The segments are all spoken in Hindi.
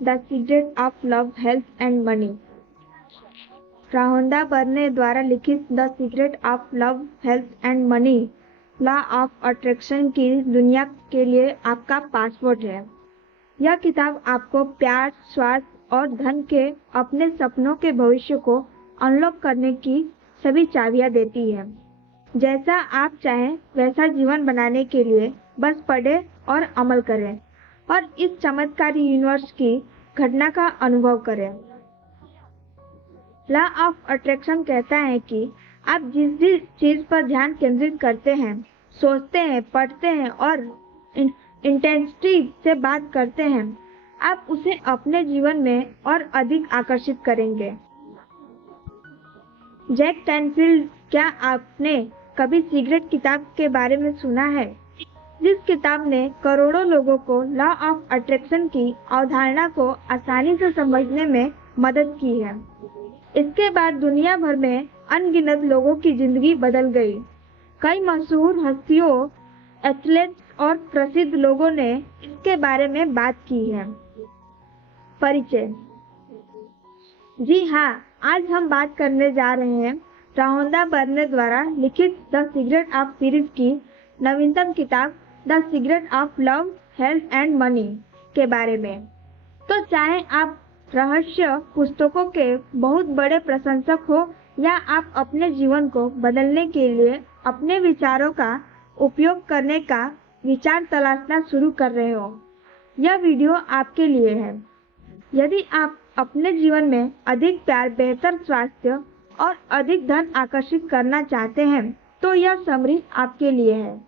The secret of love, health and money. Rhonda Byrne द्वारा लिखित the secret of love, health and money law of attraction की दुनिया के लिए आपका पासपोर्ट है। यह किताब आपको प्यार, स्वास्थ्य और धन के अपने सपनों के भविष्य को अनलॉक करने की सभी चाबियां देती है। जैसा आप चाहें वैसा जीवन बनाने के लिए बस पढ़ें और अमल करें और इस चमत्कारी यूनिवर्स की घटना का अनुभव करें। लॉ ऑफ अट्रैक्शन कहता है कि आप जिस भी चीज पर ध्यान केंद्रित करते हैं, सोचते हैं, पढ़ते हैं और इंटेंसिटी से बात करते हैं, आप उसे अपने जीवन में और अधिक आकर्षित करेंगे। जैक कैनफील्ड, क्या आपने कभी सीक्रेट किताब के बारे में सुना है, जिस किताब ने करोड़ों लोगों को लॉ ऑफ अट्रैक्शन की अवधारणा को आसानी से समझने में मदद की है। इसके बाद दुनिया भर में अनगिनत लोगों की जिंदगी बदल गई। कई मशहूर हस्तियों, एथलीट्स और प्रसिद्ध लोगों ने इसके बारे में बात की है। परिचय। जी हाँ, आज हम बात करने जा रहे हैं राहोंदा बर्ने द्वारा लिखित द सीक्रेट ऑफ सीरीज की नवीनतम किताब the secret of love, health and money के बारे में। तो चाहे आप रहस्य पुस्तकों के बहुत बड़े प्रशंसक हो या आप अपने जीवन को बदलने के लिए अपने विचारों का उपयोग करने का विचार तलाशना शुरू कर रहे हो, यह वीडियो आपके लिए है। यदि आप अपने जीवन में अधिक प्यार, बेहतर स्वास्थ्य और अधिक धन आकर्षित करना चाहते हैं तो यह समरी आपके लिए है।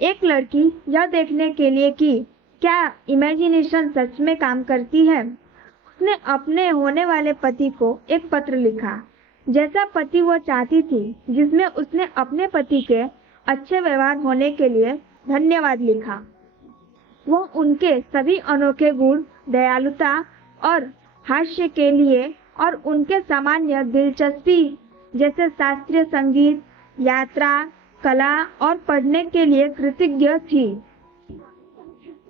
एक लड़की यह देखने के लिए कि क्या इमेजिनेशन सच में काम करती है, उसने अपने होने वाले पति को एक पत्र लिखा, जैसा पति वो चाहती थी, जिसमें उसने अपने पति के अच्छे व्यवहार होने के लिए धन्यवाद लिखा। वो उनके सभी अनोखे गुण, दयालुता और हास्य के लिए और उनके सामान्य दिलचस्पी जैसे शास्त्रीय संगीत, यात्रा, कला और पढ़ने के लिए कृतज्ञ थी।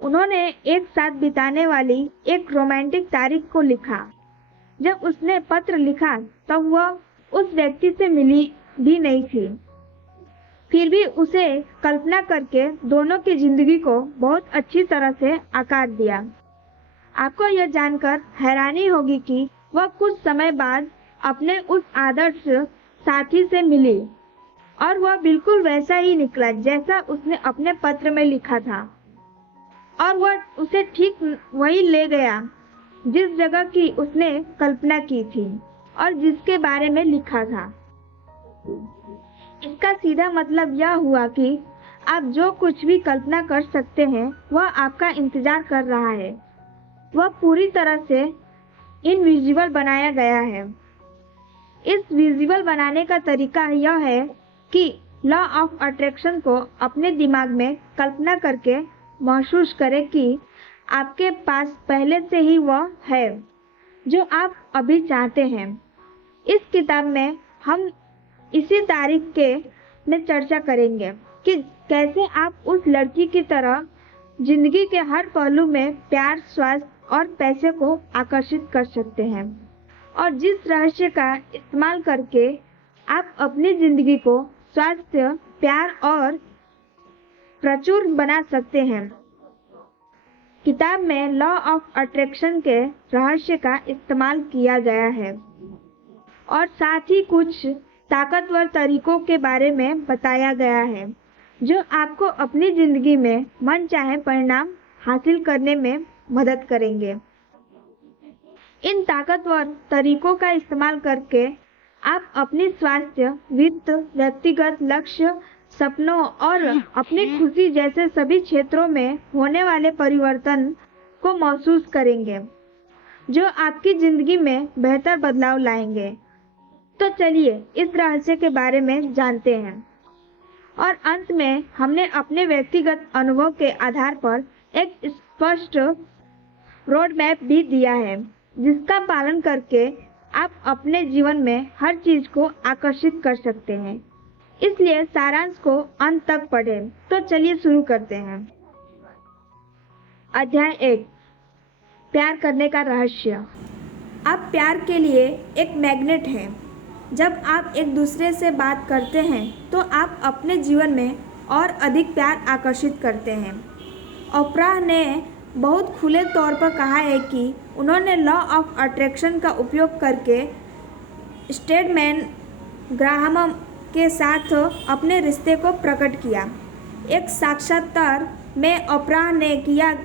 उन्होंने एक साथ बिताने वाली एक रोमांटिक तारीख को लिखा। जब उसने पत्र लिखा तब वह उस व्यक्ति से मिली भी नहीं थी, फिर भी उसे कल्पना करके दोनों की जिंदगी को बहुत अच्छी तरह से आकार दिया। आपको यह जानकर हैरानी होगी कि वह कुछ समय बाद अपने उस आदर्श साथी से मिली और वह बिल्कुल वैसा ही निकला जैसा उसने अपने पत्र में लिखा था, और वह उसे ठीक वही ले गया जिस जगह की उसने कल्पना की थी और जिसके बारे में लिखा था। इसका सीधा मतलब यह हुआ कि आप जो कुछ भी कल्पना कर सकते हैं वह आपका इंतजार कर रहा है। वह पूरी तरह से इनविजिबल बनाया गया है। इस विजिबल बनाने का तरीका यह है कि लॉ ऑफ अट्रैक्शन को अपने दिमाग में कल्पना करके महसूस करें कि आपके पास पहले से ही वह है जो आप अभी चाहते हैं। इस किताब में हम इसी तारीख के में चर्चा करेंगे कि कैसे आप उस लड़की की तरह जिंदगी के हर पहलू में प्यार, स्वास्थ्य और पैसे को आकर्षित कर सकते हैं, और जिस रहस्य का इस्तेमाल करके आप अपनी जिंदगी को स्वास्थ्य, प्यार और प्रचुर बना सकते हैं। किताब में लॉ ऑफ अट्रैक्शन के रहस्य का इस्तेमाल किया गया है और साथ ही कुछ ताकतवर तरीकों के बारे में बताया गया है जो आपको अपनी जिंदगी में मनचाहे परिणाम हासिल करने में मदद करेंगे। इन ताकतवर तरीकों का इस्तेमाल करके आप अपनी स्वास्थ्य, वित्त, व्यक्तिगत लक्ष्य, सपनों और अपनी खुशी जैसे सभी क्षेत्रों में होने वाले परिवर्तन को महसूस करेंगे जो आपकी जिंदगी में बेहतर बदलाव लाएंगे। तो चलिए इस रहस्य के बारे में जानते हैं, और अंत में हमने अपने व्यक्तिगत अनुभव के आधार पर एक स्पष्ट रोड मैप भी दिया है जिसका पालन करके आप अपने जीवन में हर चीज को आकर्षित कर सकते हैं। इसलिए सारांश को अंत तक पढ़ें। तो चलिए शुरू करते हैं। अध्याय 1, प्यार करने का रहस्य। आप प्यार के लिए एक मैग्नेट हैं। जब आप एक दूसरे से बात करते हैं तो आप अपने जीवन में और अधिक प्यार आकर्षित करते हैं। ओपराह ने बहुत खुले तौर पर कहा है कि उन्होंने लॉ ऑफ अट्रैक्शन का उपयोग करके स्टेडमैन ग्राहम के साथ अपने रिश्ते को प्रकट किया। एक साक्षात्कार में ओपराह ने किया,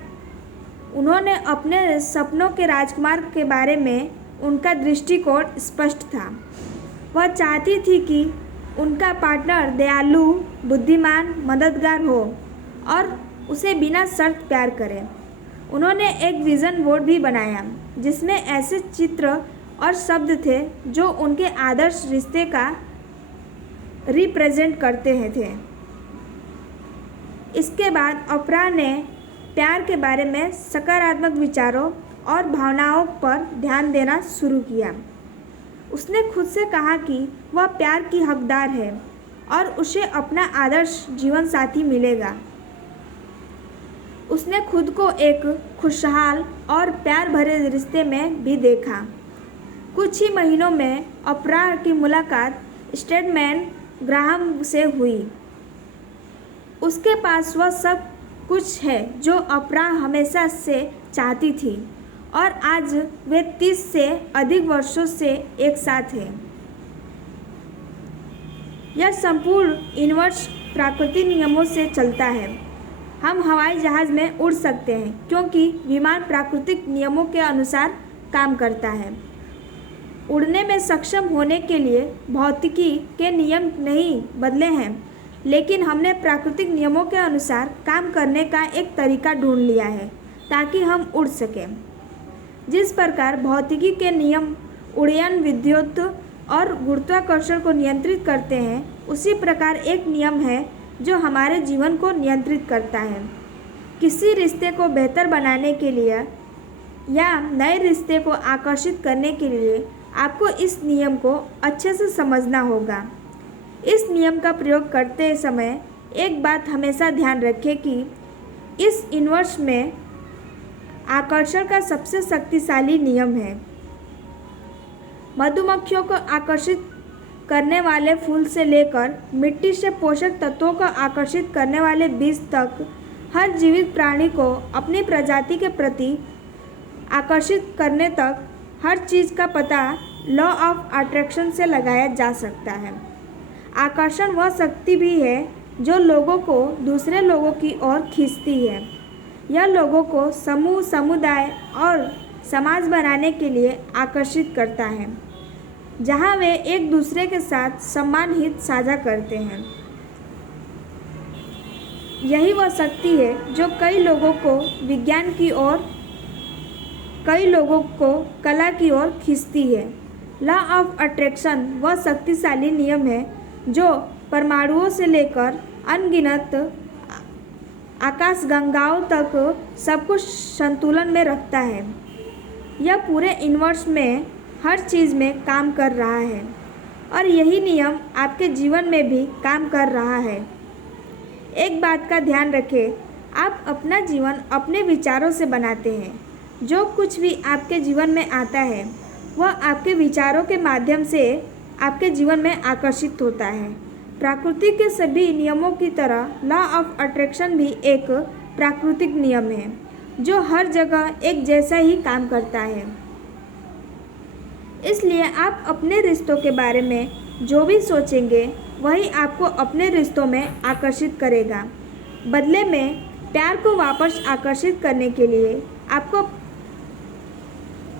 उन्होंने अपने सपनों के राजकुमार के बारे में उनका दृष्टिकोण स्पष्ट था। वह चाहती थी कि उनका पार्टनर दयालु, बुद्धिमान, मददगार हो और उसे बिना शर्त प्यार करे। उन्होंने एक विज़न बोर्ड भी बनाया जिसमें ऐसे चित्र और शब्द थे जो उनके आदर्श रिश्ते का रिप्रेजेंट करते थे। इसके बाद ओपराह ने प्यार के बारे में सकारात्मक विचारों और भावनाओं पर ध्यान देना शुरू किया। उसने खुद से कहा कि वह प्यार की हकदार है और उसे अपना आदर्श जीवन साथी मिलेगा। उसने खुद को एक खुशहाल और प्यार भरे रिश्ते में भी देखा। कुछ ही महीनों में ओपराह की मुलाकात स्टेडमैन ग्राहम से हुई। उसके पास वह सब कुछ है जो ओपराह हमेशा से चाहती थी और आज वे 30 से अधिक वर्षों से एक साथ हैं। यह संपूर्ण यूनिवर्स प्राकृतिक नियमों से चलता है। हम हवाई जहाज़ में उड़ सकते हैं क्योंकि विमान प्राकृतिक नियमों के अनुसार काम करता है। उड़ने में सक्षम होने के लिए भौतिकी के नियम नहीं बदले हैं, लेकिन हमने प्राकृतिक नियमों के अनुसार काम करने का एक तरीका ढूंढ लिया है ताकि हम उड़ सकें। जिस प्रकार भौतिकी के नियम उड्डयन, विद्युत और गुरुत्वाकर्षण को नियंत्रित करते हैं, उसी प्रकार एक नियम है जो हमारे जीवन को नियंत्रित करता है। किसी रिश्ते को बेहतर बनाने के लिए या नए रिश्ते को आकर्षित करने के लिए आपको इस नियम को अच्छे से समझना होगा। इस नियम का प्रयोग करते समय एक बात हमेशा ध्यान रखें कि इस यूनिवर्स में आकर्षण का सबसे शक्तिशाली नियम है। मधुमक्खियों को आकर्षित करने वाले फूल से लेकर मिट्टी से पोषक तत्वों को आकर्षित करने वाले बीज तक, हर जीवित प्राणी को अपनी प्रजाति के प्रति आकर्षित करने तक हर चीज़ का पता लॉ ऑफ अट्रैक्शन से लगाया जा सकता है। आकर्षण वह शक्ति भी है जो लोगों को दूसरे लोगों की ओर खींचती है। यह लोगों को समूह, समुदाय और समाज बनाने के लिए आकर्षित करता है, जहां वे एक दूसरे के साथ समान हित साझा करते हैं। यही वह शक्ति है जो कई लोगों को विज्ञान की ओर, कई लोगों को कला की ओर खींचती है। लॉ ऑफ अट्रैक्शन वह शक्तिशाली नियम है जो परमाणुओं से लेकर अनगिनत आकाशगंगाओं तक सब कुछ संतुलन में रखता है। यह पूरे यूनिवर्स में हर चीज़ में काम कर रहा है और यही नियम आपके जीवन में भी काम कर रहा है। एक बात का ध्यान रखें, आप अपना जीवन अपने विचारों से बनाते हैं। जो कुछ भी आपके जीवन में आता है वह आपके विचारों के माध्यम से आपके जीवन में आकर्षित होता है। प्रकृति के सभी नियमों की तरह लॉ ऑफ अट्रैक्शन भी एक प्राकृतिक नियम है जो हर जगह एक जैसा ही काम करता है। इसलिए आप अपने रिश्तों के बारे में जो भी सोचेंगे वही आपको अपने रिश्तों में आकर्षित करेगा। बदले में प्यार को वापस आकर्षित करने के लिए आपको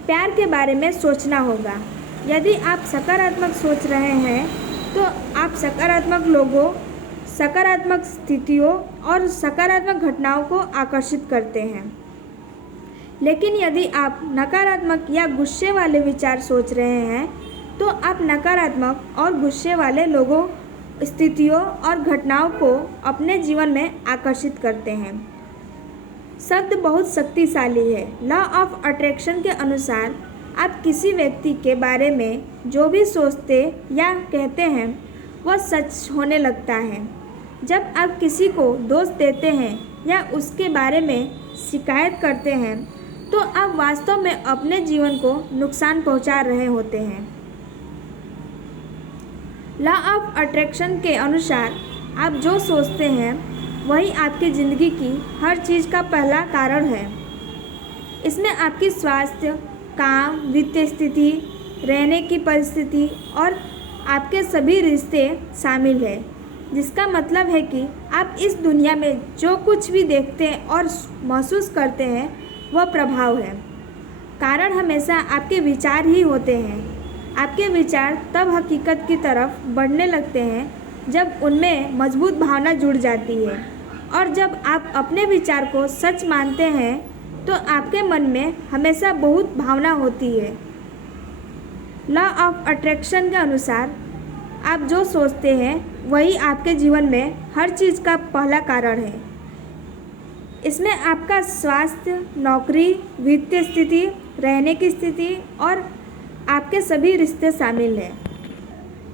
प्यार के बारे में सोचना होगा। यदि आप सकारात्मक सोच रहे हैं तो आप सकारात्मक लोगों, सकारात्मक स्थितियों और सकारात्मक घटनाओं को आकर्षित करते हैं। लेकिन यदि आप नकारात्मक या गुस्से वाले विचार सोच रहे हैं तो आप नकारात्मक और गुस्से वाले लोगों, स्थितियों और घटनाओं को अपने जीवन में आकर्षित करते हैं। शब्द बहुत शक्तिशाली है। लॉ ऑफ अट्रैक्शन के अनुसार आप किसी व्यक्ति के बारे में जो भी सोचते या कहते हैं वह सच होने लगता है। जब आप किसी को दोष देते हैं या उसके बारे में शिकायत करते हैं तो आप आप वास्तव में अपने जीवन को नुकसान पहुंचा रहे होते हैं। लॉ ऑफ अट्रैक्शन के अनुसार आप जो सोचते हैं वही आपकी ज़िंदगी की हर चीज़ का पहला कारण है। इसमें आपकी स्वास्थ्य, काम, वित्तीय स्थिति, रहने की परिस्थिति और आपके सभी रिश्ते शामिल हैं, जिसका मतलब है कि आप इस दुनिया में जो कुछ भी देखते हैं और महसूस करते हैं वह प्रभाव है। कारण हमेशा आपके विचार ही होते हैं। आपके विचार तब हकीकत की तरफ बढ़ने लगते हैं जब उनमें मजबूत भावना जुड़ जाती है, और जब आप अपने विचार को सच मानते हैं तो आपके मन में हमेशा बहुत भावना होती है। लॉ ऑफ अट्रैक्शन के अनुसार आप जो सोचते हैं वही आपके जीवन में हर चीज़ का पहला कारण है। इसमें आपका स्वास्थ्य, नौकरी, वित्तीय स्थिति, रहने की स्थिति और आपके सभी रिश्ते शामिल हैं।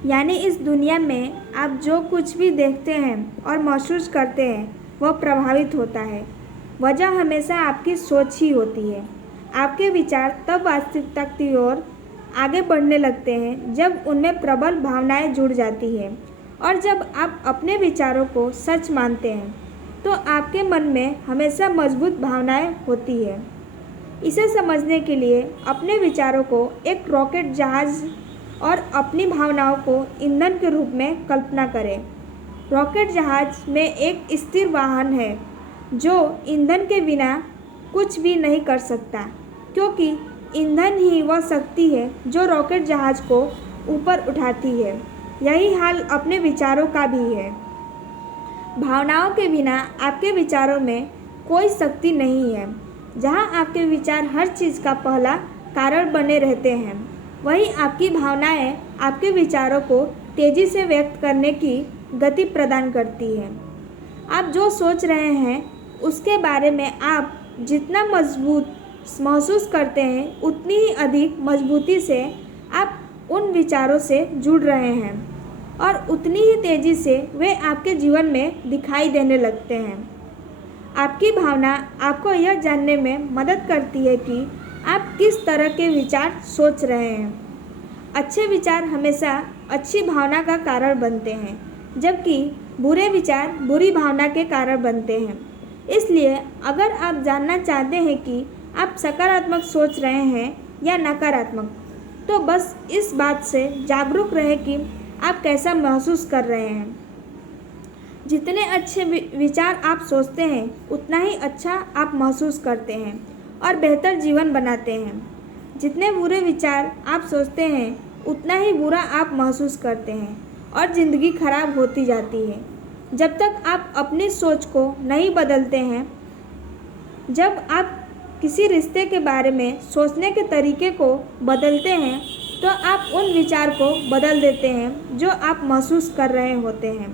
यानी इस दुनिया में आप जो कुछ भी देखते हैं और महसूस करते हैं वह प्रभावित होता है। वजह हमेशा आपकी सोच ही होती है। आपके विचार तब वास्तविकता की ओर आगे बढ़ने लगते हैं जब उनमें प्रबल भावनाएं जुड़ जाती हैं, और जब आप अपने विचारों को सच मानते हैं तो आपके मन में हमेशा मजबूत भावनाएं होती है। इसे समझने के लिए अपने विचारों को एक रॉकेट जहाज और अपनी भावनाओं को ईंधन के रूप में कल्पना करें। रॉकेट जहाज में एक स्थिर वाहन है जो ईंधन के बिना कुछ भी नहीं कर सकता, क्योंकि ईंधन ही वह शक्ति है जो रॉकेट जहाज को ऊपर उठाती है। यही हाल अपने विचारों का भी है। भावनाओं के बिना आपके विचारों में कोई शक्ति नहीं है। जहां आपके विचार हर चीज़ का पहला कारण बने रहते हैं, वहीं आपकी भावनाएं आपके विचारों को तेज़ी से व्यक्त करने की गति प्रदान करती है। आप जो सोच रहे हैं उसके बारे में आप जितना मजबूत महसूस करते हैं, उतनी ही अधिक मजबूती से आप उन विचारों से जुड़ रहे हैं, और उतनी ही तेज़ी से वे आपके जीवन में दिखाई देने लगते हैं। आपकी भावना आपको यह जानने में मदद करती है कि आप किस तरह के विचार सोच रहे हैं। अच्छे विचार हमेशा अच्छी भावना का कारण बनते हैं, जबकि बुरे विचार बुरी भावना के कारण बनते हैं। इसलिए अगर आप जानना चाहते हैं कि आप सकारात्मक सोच रहे हैं या नकारात्मक, तो बस इस बात से जागरूक रहें कि आप कैसा महसूस कर रहे हैं। जितने अच्छे विचार आप सोचते हैं, उतना ही अच्छा आप महसूस करते हैं और बेहतर जीवन बनाते हैं। जितने बुरे विचार आप सोचते हैं, उतना ही बुरा आप महसूस करते हैं और ज़िंदगी खराब होती जाती है। जब तक आप अपनी सोच को नहीं बदलते हैं, जब आप किसी रिश्ते के बारे में सोचने के तरीके को बदलते हैं, तो आप उन विचार को बदल देते हैं जो आप महसूस कर रहे होते हैं।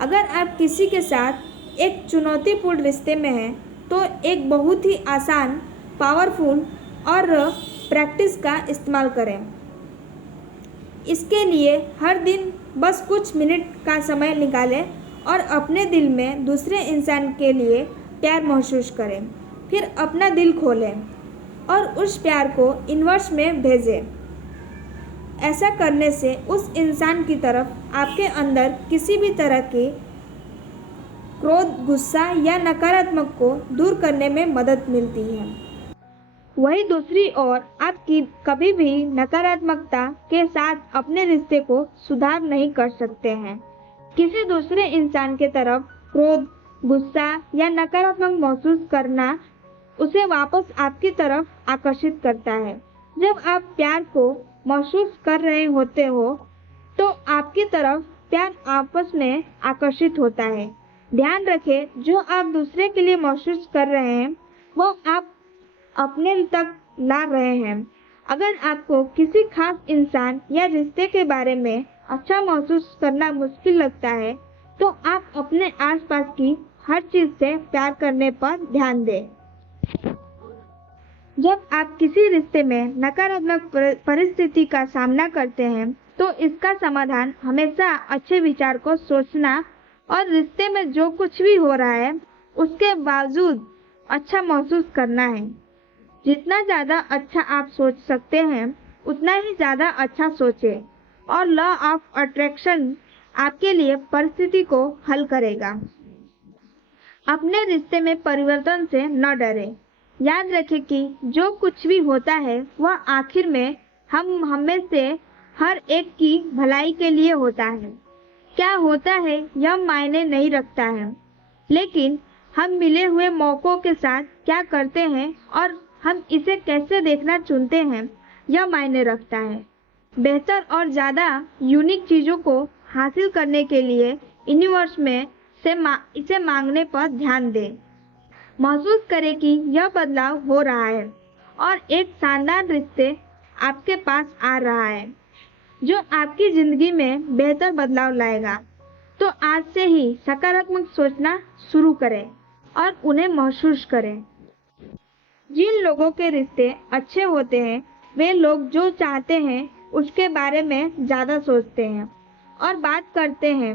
अगर आप किसी के साथ एक चुनौतीपूर्ण रिश्ते में हैं, तो एक बहुत ही आसान, पावरफुल और प्रैक्टिस का इस्तेमाल करें। इसके लिए हर दिन बस कुछ मिनट का समय निकालें और अपने दिल में दूसरे इंसान के लिए प्यार महसूस करें। फिर अपना दिल खोलें और उस प्यार को यूनिवर्स में भेजें। ऐसा करने से उस इंसान की तरफ आपके अंदर किसी भी तरह के क्रोध, गुस्सा या नकारात्मक को दूर करने में मदद मिलती है। वहीं दूसरी ओर आप कभी भी नकारात्मकता के साथ अपने रिश्ते को सुधार नहीं कर सकते हैं। किसी दूसरे इंसान के तरफ क्रोध, गुस्सा या नकारात्मक महसूस करना उसे वापस आपकी तरफ आकर्षित करता है। जब आप प्यार को महसूस कर रहे होते हो, तो आपकी तरफ प्यार आपस में आकर्षित होता है। ध्यान रखें, जो आप दूसरे के लिए महसूस कर रहे हैं, वो आप अपने तक ला रहे हैं। अगर आपको किसी खास इंसान या रिश्ते के बारे में अच्छा महसूस करना मुश्किल लगता है, तो आप अपने आसपास की हर चीज़ से प्यार करने पर ध्यान दें। जब आप किसी रिश्ते में नकारात्मक परिस्थिति का सामना करते हैं, तो इसका समाधान हमेशा अच्छे विचार को सोचना और रिश्ते में जो कुछ भी हो रहा है उसके बावजूद अच्छा महसूस करना है। जितना ज़्यादा अच्छा आप सोच सकते हैं उतना ही ज़्यादा अच्छा सोचें और लॉ ऑफ अट्रैक्शन आपके लिए परिस्थिति को हल करेगा। अपने रिश्ते में परिवर्तन से न डरें। याद रखें कि जो कुछ भी होता है वह आखिर में हम में से हर एक की भलाई के लिए होता है। क्या होता है यह मायने नहीं रखता है, लेकिन हम मिले हुए मौकों के साथ क्या करते हैं और हम इसे कैसे देखना चुनते हैं यह मायने रखता है। बेहतर और ज़्यादा यूनिक चीज़ों को हासिल करने के लिए यूनिवर्स में इसे मांगने पर ध्यान दें। महसूस करें कि यह बदलाव हो रहा है और एक शानदार रिश्ते आपके पास आ रहा है जो आपकी ज़िंदगी में बेहतर बदलाव लाएगा। तो आज से ही सकारात्मक सोचना शुरू करें और उन्हें महसूस करें। जिन लोगों के रिश्ते अच्छे होते हैं वे लोग जो चाहते हैं उसके बारे में ज़्यादा सोचते हैं और बात करते हैं,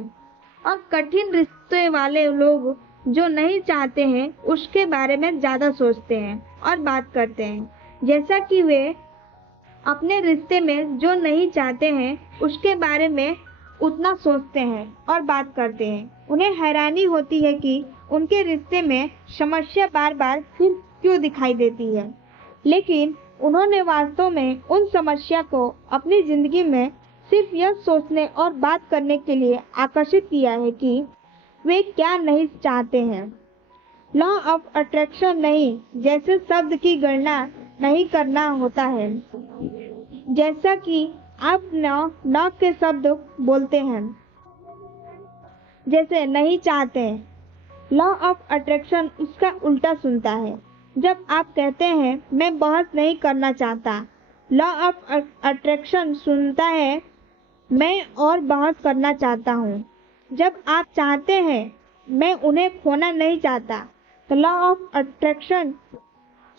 और कठिन रिश्ते वाले लोग जो नहीं चाहते हैं उसके बारे में ज़्यादा सोचते हैं और बात करते हैं। जैसा कि वे अपने रिश्ते में जो नहीं चाहते हैं उसके बारे में उतना सोचते हैं और बात करते हैं। उन्हें हैरानी होती है कि उनके रिश्ते में समस्या बार बार फिर क्यों दिखाई देती है, लेकिन उन्होंने वास्तव में उन समस्या को अपनी जिंदगी में सिर्फ यह सोचने और बात करने के लिए आकर्षित किया है कि वे क्या नहीं चाहते हैं। लॉ ऑफ अट्रैक्शन नहीं जैसे शब्द की गणना नहीं करना होता है, जैसा कि आप न के शब्द बोलते हैं, जैसे नहीं चाहते। लॉ ऑफ अट्रैक्शन उसका उल्टा सुनता है। जब आप कहते हैं मैं बहस नहीं करना चाहता, लॉ ऑफ अट्रैक्शन सुनता है मैं और बहस करना चाहता हूँ। जब आप चाहते हैं मैं उन्हें खोना नहीं चाहता, तो लॉ ऑफ अट्रैक्शन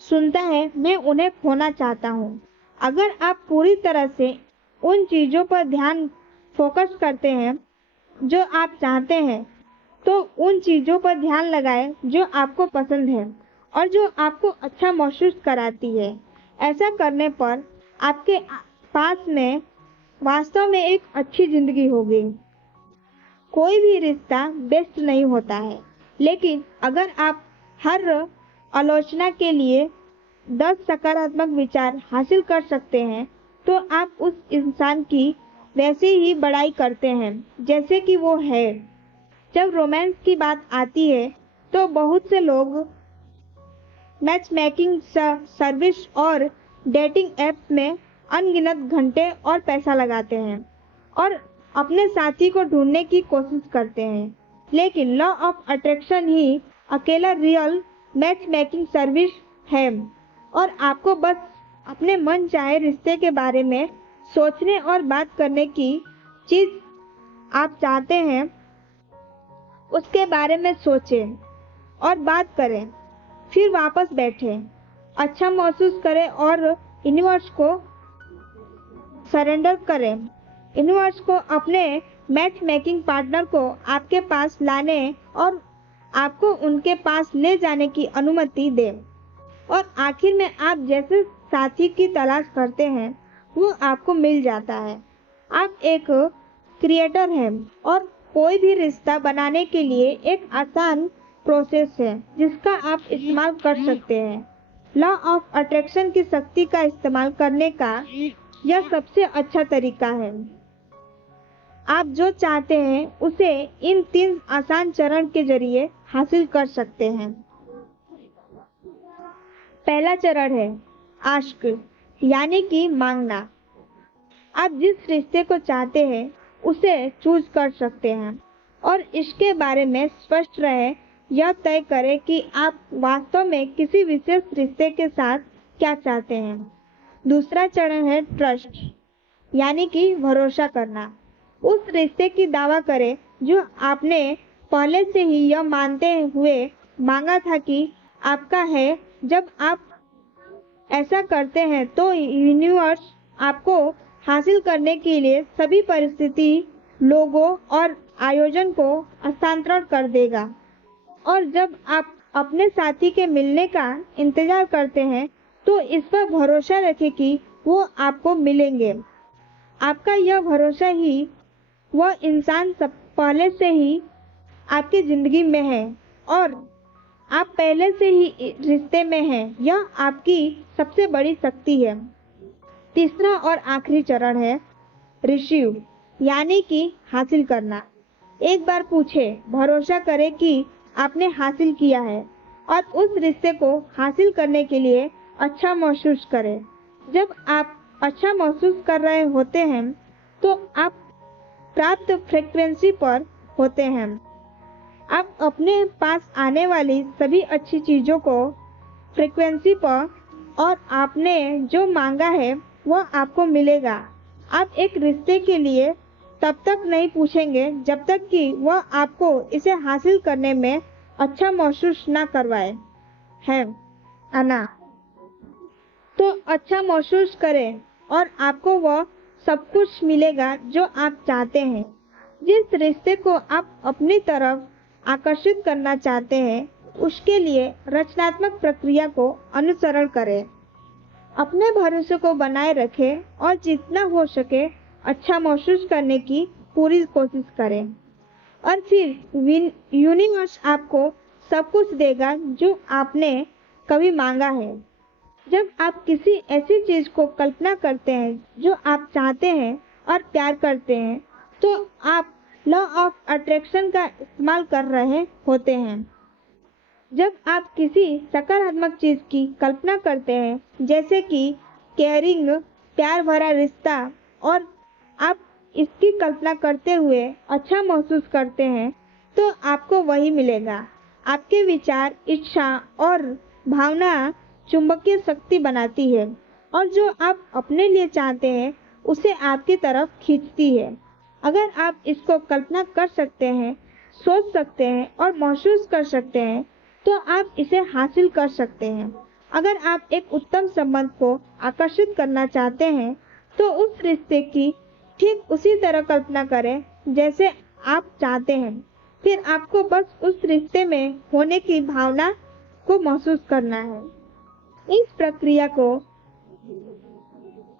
सुनता है मैं उन्हें खोना चाहता हूँ। अगर आप पूरी तरह से उन चीज़ों पर ध्यान फोकस करते हैं जो आप चाहते हैं, तो उन चीज़ों पर ध्यान लगाएं जो आपको पसंद है और जो आपको अच्छा महसूस कराती है। ऐसा करने पर आपके पास में वास्तव में एक अच्छी ज़िंदगी होगी। कोई भी रिश्ता बेस्ट नहीं होता है, लेकिन अगर आप हर आलोचना के लिए 10 सकारात्मक विचार हासिल कर सकते हैं, तो आप उस इंसान की वैसे ही बड़ाई करते हैं जैसे कि वो है। जब रोमांस की बात आती है तो बहुत से लोग मैच मेकिंग सर्विस और डेटिंग ऐप्स में अनगिनत घंटे और पैसा लगाते हैं और अपने साथी को ढूंढने की कोशिश करते हैं, लेकिन लॉ ऑफ अट्रैक्शन ही अकेला रियल मैच मेकिंग सर्विस है और आपको बस अपने मन चाहे रिश्ते के बारे में सोचने और बात करने की चीज़ आप चाहते हैं उसके बारे में सोचें और बात करें, फिर वापस बैठें, अच्छा महसूस करें और यूनिवर्स को सरेंडर करें। यूनिवर्स को अपने मैच मेकिंग पार्टनर को आपके पास लाने और आपको उनके पास ले जाने की अनुमति दें, और आखिर में आप जैसे साथी की तलाश करते हैं वो आपको मिल जाता है। आप एक क्रिएटर हैं और कोई भी रिश्ता बनाने के लिए एक आसान प्रोसेस है जिसका आप इस्तेमाल कर सकते हैं। लॉ ऑफ अट्रैक्शन की शक्ति का इस्तेमाल करने का यह सबसे अच्छा तरीका है। आप जो चाहते हैं उसे इन 3 आसान चरण के जरिए हासिल कर सकते हैं। पहला चरण है आस्क, यानी कि मांगना। आप जिस रिश्ते को चाहते हैं उसे चूज कर सकते हैं और इसके बारे में स्पष्ट रहें। यह तय करें कि आप वास्तव में किसी विशेष रिश्ते के साथ क्या चाहते हैं। दूसरा चरण है ट्रस्ट, यानी कि भरोसा करना। उस रिश्ते की दावा करें जो आपने पहले से ही यह मानते हुए मांगा था कि आपका है। जब आप ऐसा करते हैं तो यूनिवर्स आपको हासिल करने के लिए सभी परिस्थिति, लोगों और आयोजन को हस्तांतरण कर देगा। और जब आप अपने साथी के मिलने का इंतजार करते हैं तो इस पर भरोसा रखें कि वो आपको मिलेंगे। आपका यह भरोसा ही वह इंसान सब पहले से ही आपकी जिंदगी में है और आप पहले से ही रिश्ते में हैं। यह आपकी सबसे बड़ी शक्ति है। तीसरा और आखिरी चरण है रिसीव, यानी कि हासिल करना। एक बार पूछे, भरोसा करें कि आपने हासिल किया है और उस रिश्ते को हासिल करने के लिए अच्छा महसूस करें। जब आप अच्छा महसूस कर रहे होते हैं तो आप प्राप्त फ्रीक्वेंसी पर होते हैं। आप अपने पास आने वाली सभी अच्छी चीजों को फ्रीक्वेंसी पर और आपने जो मांगा है वह आपको मिलेगा। आप एक रिश्ते के लिए तब तक नहीं पूछेंगे जब तक कि वह आपको इसे हासिल करने में अच्छा महसूस ना करवाए। है अना तो अच्छा महसूस करें और आपको वह सब कुछ मिलेगा जो आप चाहते हैं। जिस रिश्ते को आप अपनी तरफ आकर्षित करना चाहते हैं उसके लिए रचनात्मक प्रक्रिया को अनुसरण करें। अपने भरोसे को बनाए रखें और जितना हो सके अच्छा महसूस करने की पूरी कोशिश करें और फिर यूनिवर्स आपको सब कुछ देगा जो आपने कभी मांगा है। जब आप किसी ऐसी चीज को कल्पना करते हैं जो आप चाहते हैं और प्यार करते हैं तो आप लॉ ऑफ अट्रैक्शन का इस्तेमाल कर रहे होते हैं। जब आप किसी सकारात्मक चीज की कल्पना करते हैं जैसे कि केयरिंग, प्यार भरा रिश्ता और आप इसकी कल्पना करते हुए अच्छा महसूस करते हैं तो आपको वही मिलेगा। आपके विचार, इच्छा और भावना चुंबकीय शक्ति बनाती है और जो आप अपने लिए चाहते हैं उसे आपकी तरफ खींचती है। अगर आप इसको कल्पना कर सकते हैं, सोच सकते हैं और महसूस कर सकते हैं तो आप इसे हासिल कर सकते हैं। अगर आप एक उत्तम संबंध को आकर्षित करना चाहते हैं तो उस रिश्ते की ठीक उसी तरह कल्पना करें जैसे आप चाहते हैं। फिर आपको बस उस रिश्ते में होने की भावना को महसूस करना है। इस प्रक्रिया को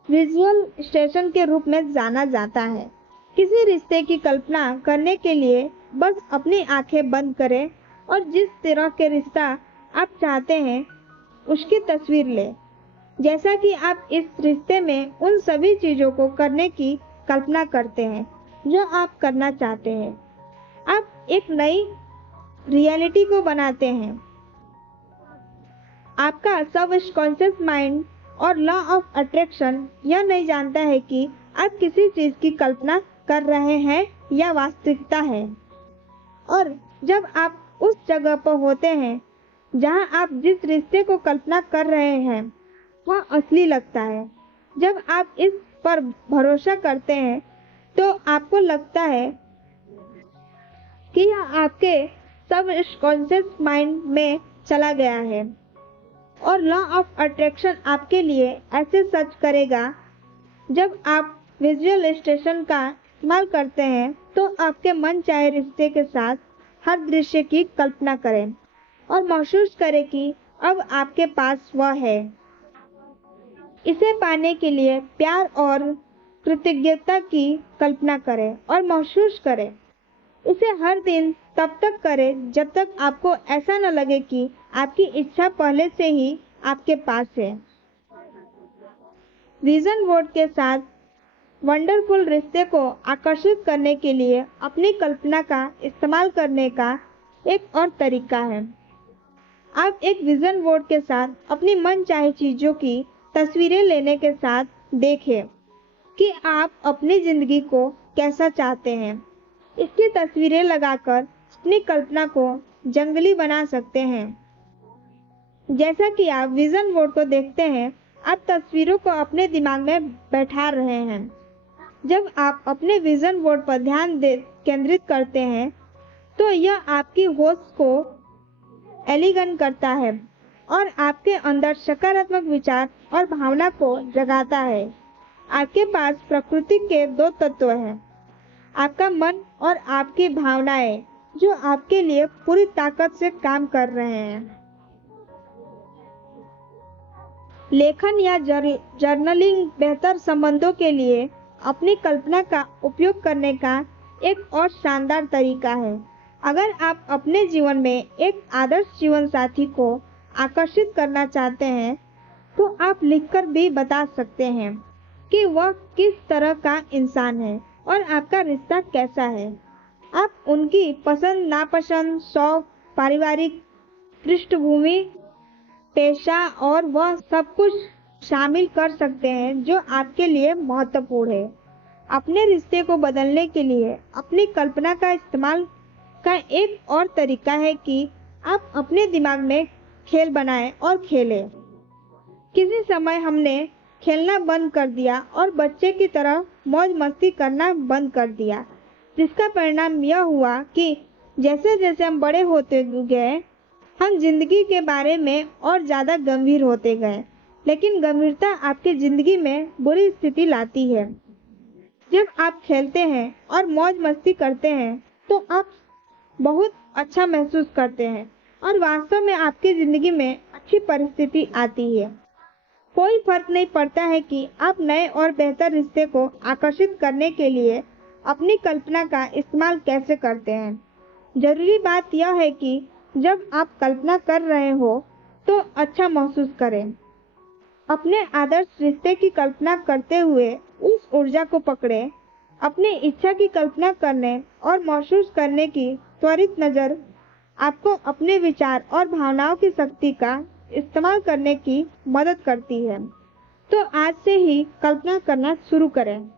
विजुअल स्टेशन के रूप में जाना जाता है। किसी रिश्ते की कल्पना करने के लिए बस अपनी आंखें बंद करें और जिस तरह के रिश्ता आप चाहते हैं उसकी तस्वीर लें। जैसा कि आप इस रिश्ते में उन सभी चीजों को करने की कल्पना करते हैं जो आप करना चाहते हैं, आप एक नई रियलिटी को बनाते हैं। आपका सबकॉन्शियस माइंड और लॉ ऑफ अट्रैक्शन यह नहीं जानता है कि आप किसी चीज की कल्पना कर रहे हैं या वास्तविकता है। और जब आप उस जगह पर होते हैं जहां आप जिस रिश्ते को कल्पना कर रहे हैं वह असली लगता है। जब आप इस पर भरोसा करते हैं तो आपको लगता है कि यह आपके सबकॉन्शियस माइंड में चला गया है और लॉ ऑफ अट्रैक्शन आपके लिए ऐसे सच करेगा। जब आप विजुअल स्टेशन का इस्तेमाल करते हैं तो आपके मन चाहे रिश्ते के साथ हर दृश्य की कल्पना करें और महसूस करें कि अब आपके पास वह है। इसे पाने के लिए प्यार और कृतज्ञता की कल्पना करें और महसूस करें। इसे हर दिन तब तक करें जब तक आपको ऐसा न लगे कि आपकी इच्छा पहले से ही आपके पास है। विजन बोर्ड के साथ वंडरफुल रिश्ते को आकर्षित करने के लिए अपनी कल्पना का इस्तेमाल करने का एक और तरीका है। आप एक विजन बोर्ड के साथ अपनी मनचाही चीजों की तस्वीरें लेने के साथ देखें कि आप अपनी जिंदगी को कैसा चाहते हैं। इसकी तस्वीरें लगाकर अपनी कल्पना को जंगली बना सकते हैं। जैसा कि आप विजन बोर्ड को देखते हैं, आप तस्वीरों को अपने दिमाग में बैठा रहे हैं। जब आप अपने विजन बोर्ड पर ध्यान केंद्रित करते हैं तो यह आपकी होश को एलिगन करता है और आपके अंदर सकारात्मक विचार और भावना को जगाता है। आपके पास प्रकृति के दो तत्व हैं, आपका मन और आपकी भावनाएं, जो आपके लिए पूरी ताकत से काम कर रहे हैं। लेखन या जर्नलिंग बेहतर संबंधों के लिए अपनी कल्पना का उपयोग करने का एक और शानदार तरीका है। अगर आप अपने जीवन में एक आदर्श जीवन साथी को आकर्षित करना चाहते हैं तो आप लिखकर भी बता सकते हैं कि वह किस तरह का इंसान है और आपका रिश्ता कैसा है। आप उनकी पसंद नापसंद, शौक, पारिवारिक पृष्ठभूमि, पेशा और वह सब कुछ शामिल कर सकते हैं जो आपके लिए महत्वपूर्ण है। अपने रिश्ते को बदलने के लिए अपनी कल्पना का इस्तेमाल का एक और तरीका है कि आप अपने दिमाग में खेल बनाएं और खेलें। किसी समय हमने खेलना बंद कर दिया और बच्चे की तरह मौज मस्ती करना बंद कर दिया, जिसका परिणाम यह हुआ कि जैसे जैसे हम बड़े होते गए हम जिंदगी के बारे में और ज़्यादा गंभीर होते गए। लेकिन गंभीरता आपकी जिंदगी में बुरी स्थिति लाती है। जब आप खेलते हैं और मौज मस्ती करते हैं तो आप बहुत अच्छा महसूस करते हैं और वास्तव में आपकी जिंदगी में अच्छी परिस्थिति आती है। कोई फर्क नहीं पड़ता है कि आप नए और बेहतर रिश्ते को आकर्षित करने के लिए अपनी कल्पना का इस्तेमाल कैसे करते हैं। जरूरी बात यह है कि जब आप कल्पना कर रहे हो तो अच्छा महसूस करें। अपने आदर्श रिश्ते की कल्पना करते हुए उस ऊर्जा को पकड़ें। अपनी इच्छा की कल्पना करने और महसूस करने की त्वरित नज़र आपको अपने विचार और भावनाओं की शक्ति का इस्तेमाल करने की मदद करती है। तो आज से ही कल्पना करना शुरू करें।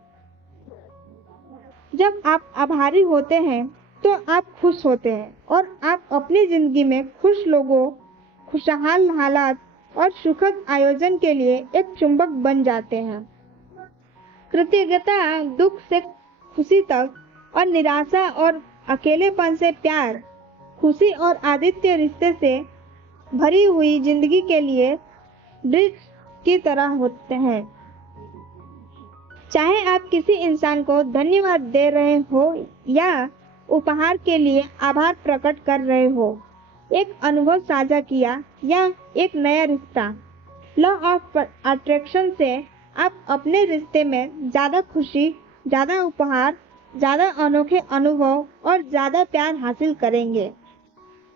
जब आप आभारी होते हैं तो आप खुश होते हैं और आप अपनी जिंदगी में खुश लोगों, खुशहाल हालात और सुखद आयोजन के लिए एक चुंबक बन जाते हैं। कृतज्ञता दुख से खुशी तक और निराशा और अकेलेपन से प्यार, खुशी और आदित्य रिश्ते से भरी हुई जिंदगी के लिए ब्रिज की तरह होते हैं। चाहे आप किसी इंसान को धन्यवाद दे रहे हो या उपहार के लिए आभार प्रकट कर रहे हो, एक अनुभव साझा किया या एक नया रिश्ता, लॉ ऑफ अट्रैक्शन से आप अपने रिश्ते में ज़्यादा खुशी, ज़्यादा उपहार, ज़्यादा अनोखे अनुभव और ज़्यादा प्यार हासिल करेंगे।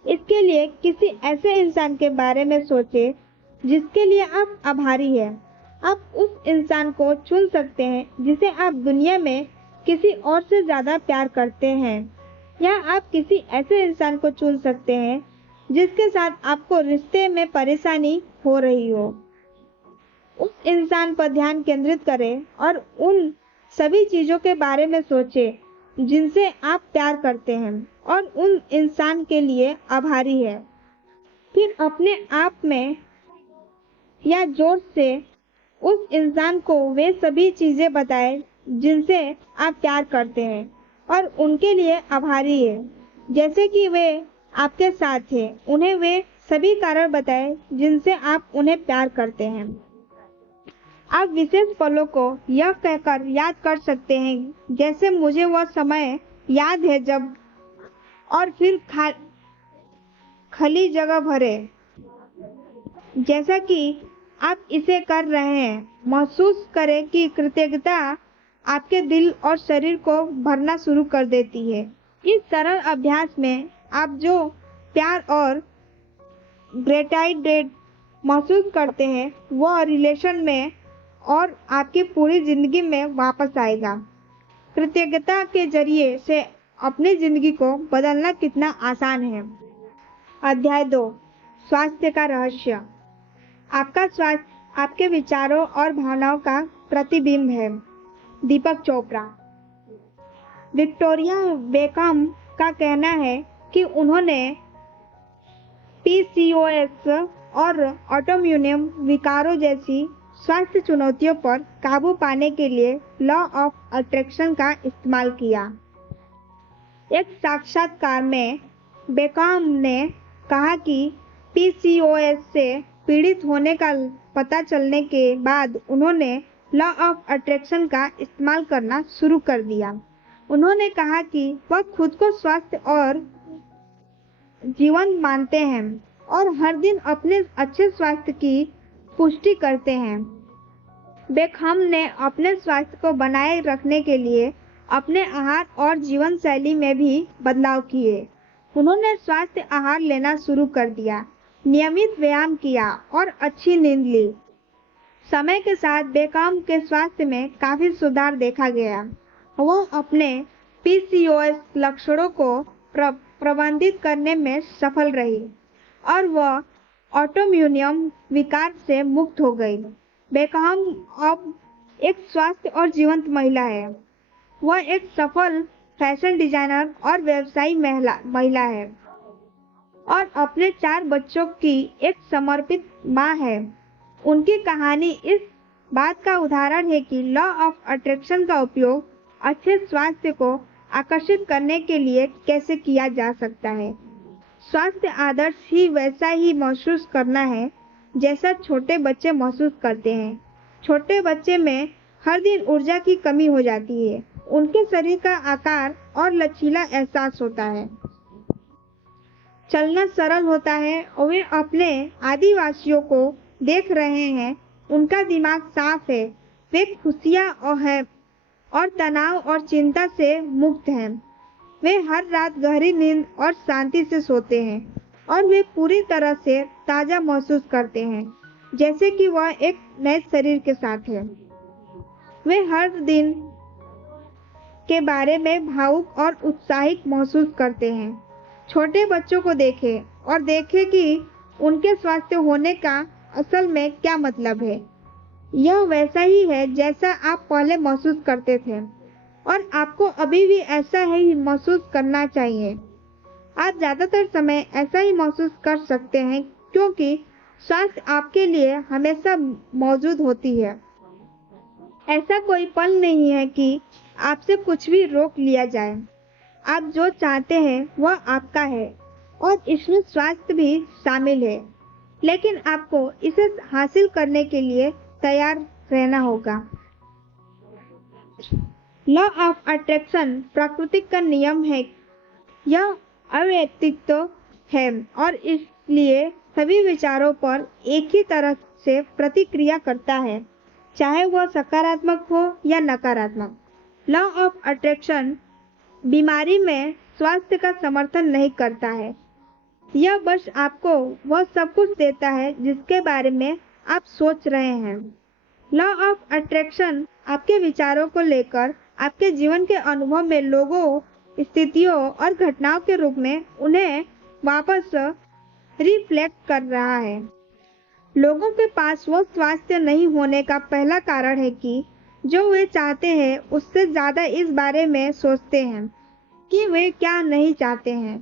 इसके लिए किसी ऐसे इंसान के बारे में सोचें जिसके लिए आप आभारी हैं। आप उस इंसान को चुन सकते हैं जिसे आप दुनिया में किसी और से ज़्यादा प्यार करते हैं, या आप किसी ऐसे इंसान को चुन सकते हैं जिसके साथ आपको रिश्ते में परेशानी हो रही हो। उस इंसान पर ध्यान केंद्रित करें और उन सभी चीज़ों के बारे में सोचें जिनसे आप प्यार करते हैं और उन इंसान के लिए आभारी है। फिर अपने आप में या जोर से उस इंसान को वे सभी चीज़ें बताएं जिनसे आप प्यार करते हैं और उनके लिए आभारी है, जैसे कि वे आपके साथ हैं। उन्हें वे सभी कारण बताएं जिनसे आप उन्हें प्यार करते हैं। आप विशेष पलों को यह कहकर याद कर सकते हैं जैसे मुझे वह समय याद है जब, और फिर खाली जगह भरे। जैसा कि आप इसे कर रहे हैं, महसूस करें कि कृतज्ञता आपके दिल और शरीर को भरना शुरू कर देती है। इस सरल अभ्यास में आप जो प्यार और ग्रेटिट्यूड महसूस करते हैं वह रिलेशन में और आपकी पूरी जिंदगी में वापस आएगा। कृतज्ञता के जरिए से अपनी जिंदगी को बदलना कितना आसान है। अध्याय 2, स्वास्थ्य का रहस्य। आपका स्वास्थ्य आपके विचारों और भावनाओं का प्रतिबिंब है। दीपक चोपड़ा। विक्टोरिया बेकहम का कहना है कि उन्होंने PCOS और ऑटोइम्यून विकारों जैसी स्वास्थ्य चुनौतियों पर काबू पाने के लिए लॉ ऑफ अट्रैक्शन का इस्तेमाल किया। एक साक्षात्कार में बेकहम ने कहा कि PCOS से पीड़ित होने का पता चलने के बाद उन्होंने लॉ ऑफ अट्रैक्शन का इस्तेमाल करना शुरू कर दिया। उन्होंने कहा कि वह खुद को स्वस्थ और जीवंत मानते हैं और हर दिन अपने अच्छे स्वास्थ्य की पुष्टि करते हैं। बेकहम ने अपने स्वास्थ्य को बनाए रखने के लिए अपने आहार और जीवन शैली में भी बदलाव किए। उन्होंने स्वास्थ्य आहार लेना शुरू कर दिया, नियमित व्यायाम किया और अच्छी नींद ली। समय के साथ बेकहम के स्वास्थ्य में काफी सुधार देखा गया। वह अपने पीसीओएस लक्षणों को प्रबंधित करने में सफल रही और वह ऑटोइम्यून विकार से मुक्त हो गई। बेकहम अब एक स्वस्थ और जीवंत महिला है। वह एक सफल फैशन डिजाइनर और व्यवसायी महिला है और अपने 4 बच्चों की एक समर्पित मां है। उनकी कहानी इस बात का उदाहरण है कि लॉ ऑफ अट्रैक्शन का उपयोग अच्छे स्वास्थ्य को आकर्षित करने के लिए कैसे किया जा सकता है। स्वास्थ्य आदर्श ही वैसा ही महसूस करना है जैसा छोटे बच्चे महसूस करते हैं। छोटे बच्चे में हर दिन ऊर्जा की कमी हो जाती है। उनके शरीर का आकार और लचीला एहसास होता है, चलना सरल होता है और वे अपने आदिवासियों को देख रहे हैं। उनका दिमाग साफ है, वे खुशियां और तनाव और चिंता से मुक्त हैं। वे हर रात गहरी नींद और शांति से सोते हैं और वे पूरी तरह से ताजा महसूस करते हैं, जैसे कि वह एक नए शरीर के साथ है। वे हर दिन के बारे में भावुक और उत्साहित महसूस करते हैं। छोटे बच्चों को देखें और देखें कि उनके स्वस्थ होने का असल में क्या मतलब है। यह वैसा ही है जैसा आप पहले महसूस करते थे और आपको अभी भी ऐसा ही महसूस करना चाहिए। आप ज्यादातर समय ऐसा ही महसूस कर सकते हैं क्योंकि स्वास्थ्य आपके लिए हमेशा मौजूद होती है। ऐसा कोई पल नहीं है कि आपसे कुछ भी रोक लिया जाए। आप जो चाहते हैं वह आपका है और इसमें स्वास्थ्य भी शामिल है, लेकिन आपको इसे हासिल करने के लिए तैयार रहना होगा। लॉ ऑफ अट्रैक्शन प्रकृति का नियम है। यह अवैयक्तिक है और इसलिए सभी विचारों पर एक ही तरह से प्रतिक्रिया करता है, चाहे वह सकारात्मक हो या नकारात्मक। लॉ ऑफ अट्रैक्शन बीमारी में स्वास्थ्य का समर्थन नहीं करता है। यह बस आपको वह सब कुछ देता है जिसके बारे में आप सोच रहे हैं। लॉ ऑफ अट्रैक्शन आपके विचारों को लेकर आपके जीवन के अनुभव में लोगों, स्थितियों और घटनाओं के रूप में उन्हें वापस रिफ्लेक्ट कर रहा है। लोगों के पास वह स्वास्थ्य नहीं होने का पहला कारण है कि जो वे चाहते हैं उससे ज्यादा इस बारे में सोचते हैं कि वे क्या नहीं चाहते हैं।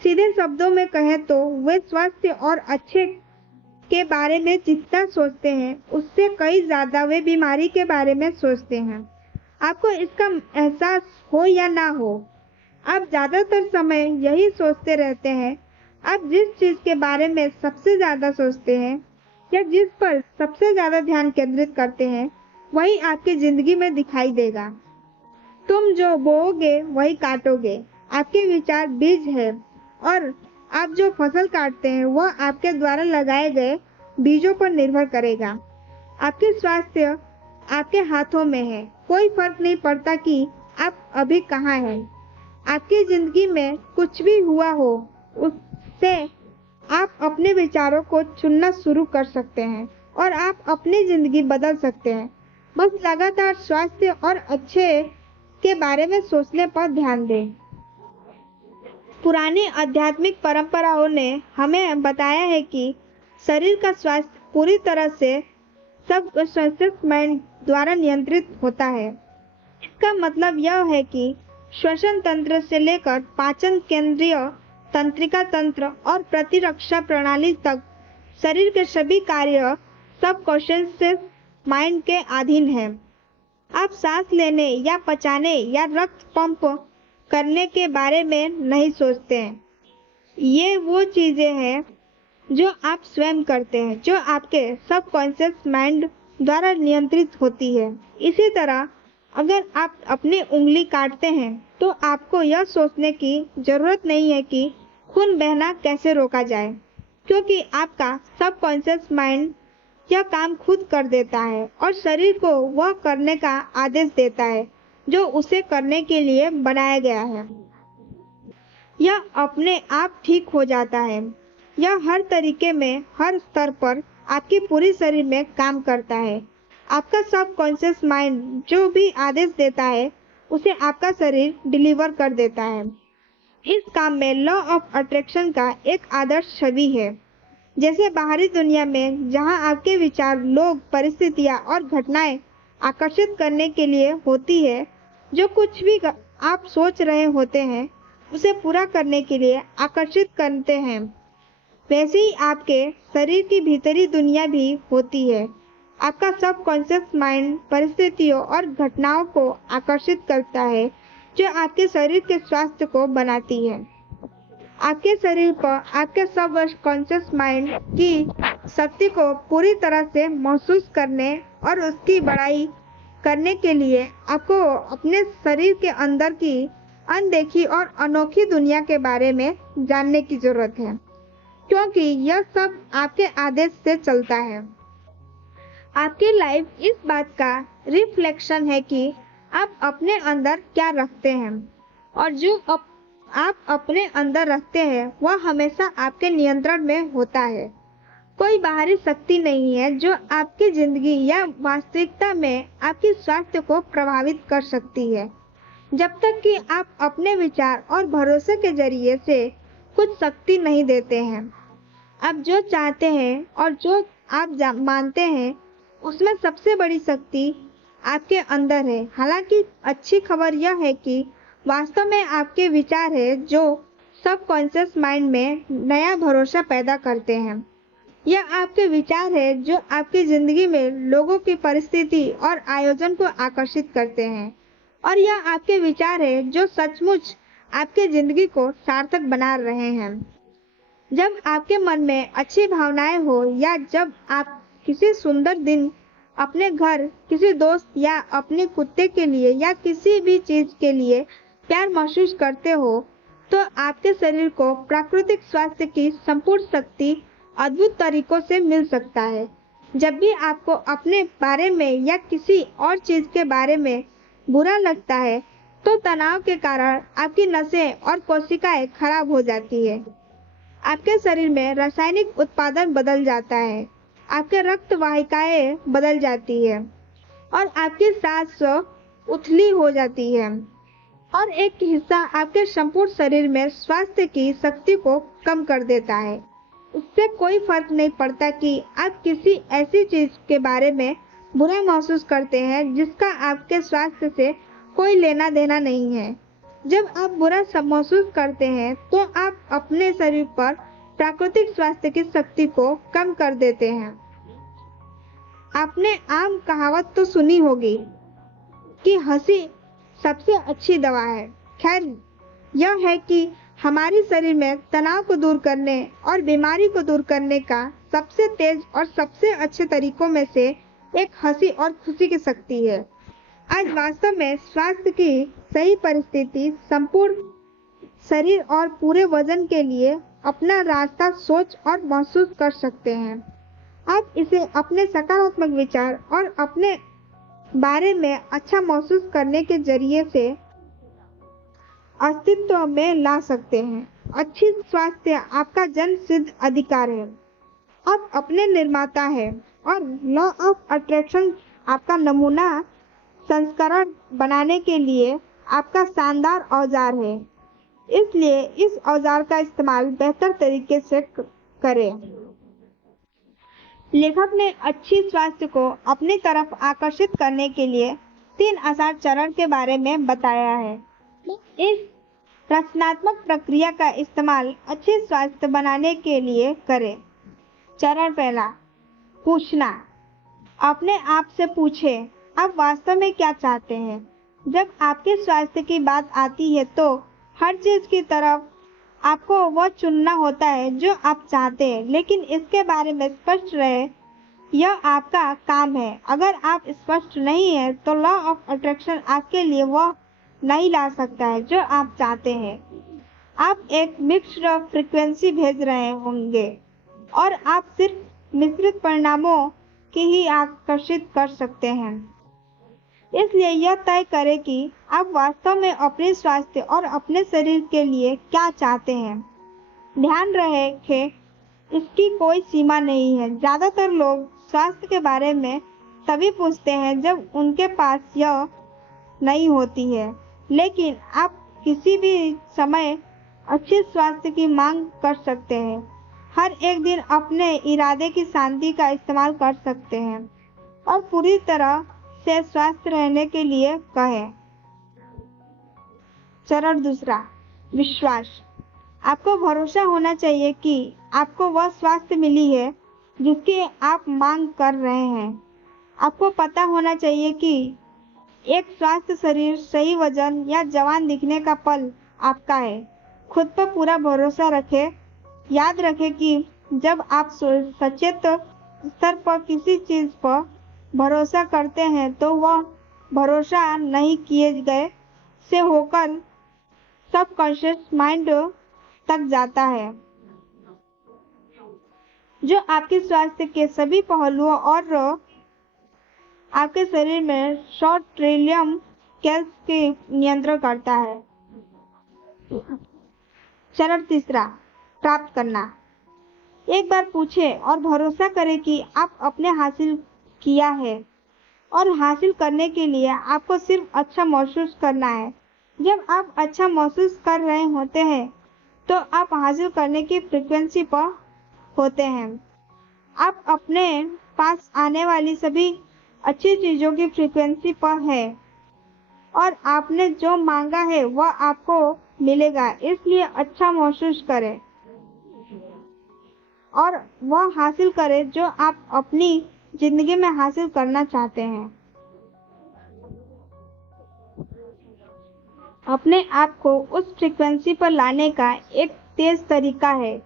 सीधे शब्दों में कहें तो वे स्वास्थ्य और अच्छे के बारे में जितना सोचते हैं उससे कई ज्यादा वे बीमारी के बारे में सोचते हैं। आपको इसका एहसास हो या ना हो, आप ज्यादातर समय यही सोचते रहते हैं। आप जिस चीज के बारे में सबसे ज्यादा सोचते हैं या जिस पर सबसे ज्यादा ध्यान केंद्रित करते हैं वही आपकी जिंदगी में दिखाई देगा। तुम जो बोओगे वही काटोगे। आपके विचार बीज है और आप जो फसल काटते हैं वह आपके द्वारा लगाए गए बीजों पर निर्भर करेगा। आपके स्वास्थ्य आपके हाथों में है। कोई फर्क नहीं पड़ता कि आप अभी कहाँ हैं। आपकी जिंदगी में कुछ भी हुआ हो, उससे आप अपने विचारों को चुनना शुरू कर सकते हैं और आप अपनी जिंदगी बदल सकते हैं। बस लगातार स्वास्थ्य और अच्छे के बारे में सोचने पर ध्यान दें। पुरानी आध्यात्मिक परंपराओं ने हमें बताया है कि शरीर का स्वास्थ्य पूरी तरह से सबकॉन्शियस माइंड द्वारा नियंत्रित होता है। इसका मतलब यह है कि श्वसन तंत्र से लेकर पाचन, केंद्रीय तंत्रिका तंत्र और प्रतिरक्षा प्रणाली तक शरीर के सभी कार्य सबकॉन्शियस माइंड के अधीन है। आप सांस लेने या पचाने या रक्त पंप करने के बारे में नहीं सोचते हैं। ये वो चीजें हैं जो आप स्वयं करते हैं, जो आपके सबकॉन्शियस माइंड द्वारा नियंत्रित होती है। इसी तरह अगर आप अपनी उंगली काटते हैं तो आपको यह सोचने की जरूरत नहीं है कि खून बहना कैसे रोका जाए, क्योंकि आपका सबकॉन्शियस माइंड यह काम खुद कर देता है और शरीर को वह करने का आदेश देता है जो उसे करने के लिए बनाया गया है। यह अपने आप ठीक हो जाता है। यह हर तरीके में, हर स्तर पर आपकी पूरी शरीर में काम करता है। आपका सबकॉन्शियस माइंड जो भी आदेश देता है उसे आपका शरीर डिलीवर कर देता है। इस काम में लॉ ऑफ अट्रैक्शन का एक आदर्श छवि है। जैसे बाहरी दुनिया में जहां आपके विचार, लोग, परिस्थितियां और घटनाएं आकर्षित करने के लिए होती है, जो कुछ भी आप सोच रहे होते हैं उसे पूरा करने के लिए आकर्षित करते हैं, वैसे ही आपके शरीर की भीतरी दुनिया भी होती है। आपका सबकॉन्शियस माइंड परिस्थितियों और घटनाओं को आकर्षित करता है जो आपके शरीर के स्वास्थ्य को बनाती है। आपके शरीर पर आपके सबकॉन्शियस माइंड की शक्ति को पूरी तरह से महसूस करने और उसकी बढ़ाई करने के लिए आपको अपने शरीर के अंदर की अनदेखी और अनोखी दुनिया के बारे में जानने की जरूरत है, क्योंकि यह सब आपके आदेश से चलता है। आपकी लाइफ इस बात का रिफ्लेक्शन है कि आप अपने अंदर क्या रखते हैं, और जो आप अपने अंदर रखते हैं वह हमेशा आपके नियंत्रण में होता है। कोई बाहरी शक्ति नहीं है जो आपकी जिंदगी या वास्तविकता में आपकी स्वास्थ्य को प्रभावित कर सकती है, जब तक कि आप अपने विचार और भरोसे के जरिए से कुछ शक्ति नहीं देते हैं। आप जो चाहते हैं और जो आप मानते हैं उसमें सबसे बड़ी शक्ति आपके अंदर है। हालांकि अच्छी खबर यह है कि वास्तव में आपके विचार है जो सबकॉन्शियस माइंड में नया भरोसा पैदा करते हैं। यह आपके विचार है जो आपकी जिंदगी में लोगों की परिस्थिति और आयोजन को आकर्षित करते हैं, और यह आपके विचार है जो सचमुच आपके जिंदगी को सार्थक बना रहे हैं। जब आपके मन में अच्छी भावनाएं हो या जब आप किसी सुंदर दिन अपने घर, किसी दोस्त या अपने कुत्ते के लिए या किसी भी चीज के लिए प्यार महसूस करते हो, तो आपके शरीर को प्राकृतिक स्वास्थ्य की संपूर्ण शक्ति अद्भुत तरीकों से मिल सकता है। जब भी आपको अपने बारे में या किसी और चीज के बारे में बुरा लगता है, तो तनाव के कारण आपकी नसें और कोशिकाएं खराब हो जाती है। आपके शरीर में रासायनिक उत्पादन बदल जाता है, आपके रक्त वाहिकाएं बदल जाती है और आपकी सांस उथली हो जाती है, और एक हिस्सा आपके संपूर्ण शरीर में स्वास्थ्य की शक्ति को कम कर देता है। उससे कोई फर्क नहीं पड़ता कि आप किसी ऐसी चीज के बारे में बुरा महसूस करते हैं जिसका आपके स्वास्थ्य से कोई लेना देना नहीं है। जब आप बुरा सब महसूस करते हैं तो आप अपने शरीर पर प्राकृतिक स्वास्थ्य की शक्ति को कम कर देते हैं। आपने आम कहावत तो सुनी होगी कि हंसी सबसे अच्छी दवा है। खैर, यह है कि हमारे शरीर में तनाव को दूर करने और बीमारी को दूर करने का सबसे तेज और सबसे अच्छे तरीकों में से एक हंसी और खुशी की शक्ति है। आज वास्तव में स्वास्थ्य की सही परिस्थिति संपूर्ण शरीर और पूरे वजन के लिए अपना रास्ता सोच और महसूस कर सकते हैं। आप इसे अपने सकारात्मक विचार और अपने बारे में अच्छा महसूस करने के जरिए से अस्तित्व में ला सकते हैं। अच्छी स्वास्थ्य आपका जन्म सिद्ध अधिकार है। आप अपने निर्माता हैं और लॉ ऑफ अट्रैक्शन आपका नमूना संस्करण बनाने के लिए आपका शानदार औजार है। इसलिए इस औजार का इस्तेमाल बेहतर तरीके से करें। लेखक ने अच्छी स्वास्थ्य को अपनी तरफ आकर्षित करने के लिए 3 आसान चरण के बारे में बताया है। इस रचनात्मक प्रक्रिया का इस्तेमाल अच्छे स्वास्थ्य बनाने के लिए करें। चरण पहला, पूछना। अपने आप से पूछें, आप वास्तव में क्या चाहते हैं। जब आपके स्वास्थ्य की बात आती है तो हर चीज की तरफ आपको वह चुनना होता है जो आप चाहते हैं, लेकिन इसके बारे में स्पष्ट रहे, यह आपका काम है। अगर आप स्पष्ट नहीं है तो लॉ ऑफ अट्रैक्शन आपके लिए वह नहीं ला सकता है जो आप चाहते हैं। आप एक मिक्स्ड फ्रीक्वेंसी भेज रहे होंगे और आप सिर्फ मिश्रित परिणामों के ही आकर्षित कर सकते हैं। इसलिए यह तय करें कि आप वास्तव में अपने स्वास्थ्य और अपने शरीर के लिए क्या चाहते हैं। ध्यान रहे कि इसकी कोई सीमा नहीं है। ज्यादातर लोग स्वास्थ्य के बारे में तभी पूछते हैं जब उनके पास यह नहीं होती है, लेकिन आप किसी भी समय अच्छे स्वास्थ्य की मांग कर सकते हैं। हर एक दिन अपने इरादे की शांति का इस्तेमाल कर सकते हैं और पूरी तरह से स्वस्थ रहने के लिए कहें। चरण दूसरा, विश्वास। आपको भरोसा होना चाहिए कि आपको वह स्वास्थ्य मिली है जिसकी आप मांग कर रहे हैं। आपको पता होना चाहिए कि एक स्वस्थ शरीर, सही वजन या जवान दिखने का पल आपका है। खुद पर पूरा भरोसा रखें। याद रखें कि जब आप सचेत स्तर पर किसी चीज पर भरोसा करते हैं तो वह भरोसा नहीं किए गए से होकर सबकॉन्शियस माइंड तक जाता है, जो आपके स्वास्थ्य के सभी पहलुओं और आपके शरीर में 100 ट्रिलियन सेल्स के नियंत्रण करता है। चरण तीसरा, प्राप्त करना। एक बार पूछें और भरोसा करें कि आप अपने हासिल किया है, और हासिल करने के लिए आपको सिर्फ अच्छा महसूस करना है। जब आप अच्छा महसूस कर रहे होते हैं तो आप हासिल करने की फ्रीक्वेंसी पर होते हैं। आप अपने पास आने वाली सभी अच्छी चीजों की फ्रीक्वेंसी पर है और आपने जो मांगा है वह आपको मिलेगा। इसलिए अच्छा महसूस करें और वह हासिल करें जो आप अपनी जिंदगी में हासिल करना चाहते हैं। अपने आप को उस फ्रीक्वेंसी पर लाने का एक तेज तरीका है।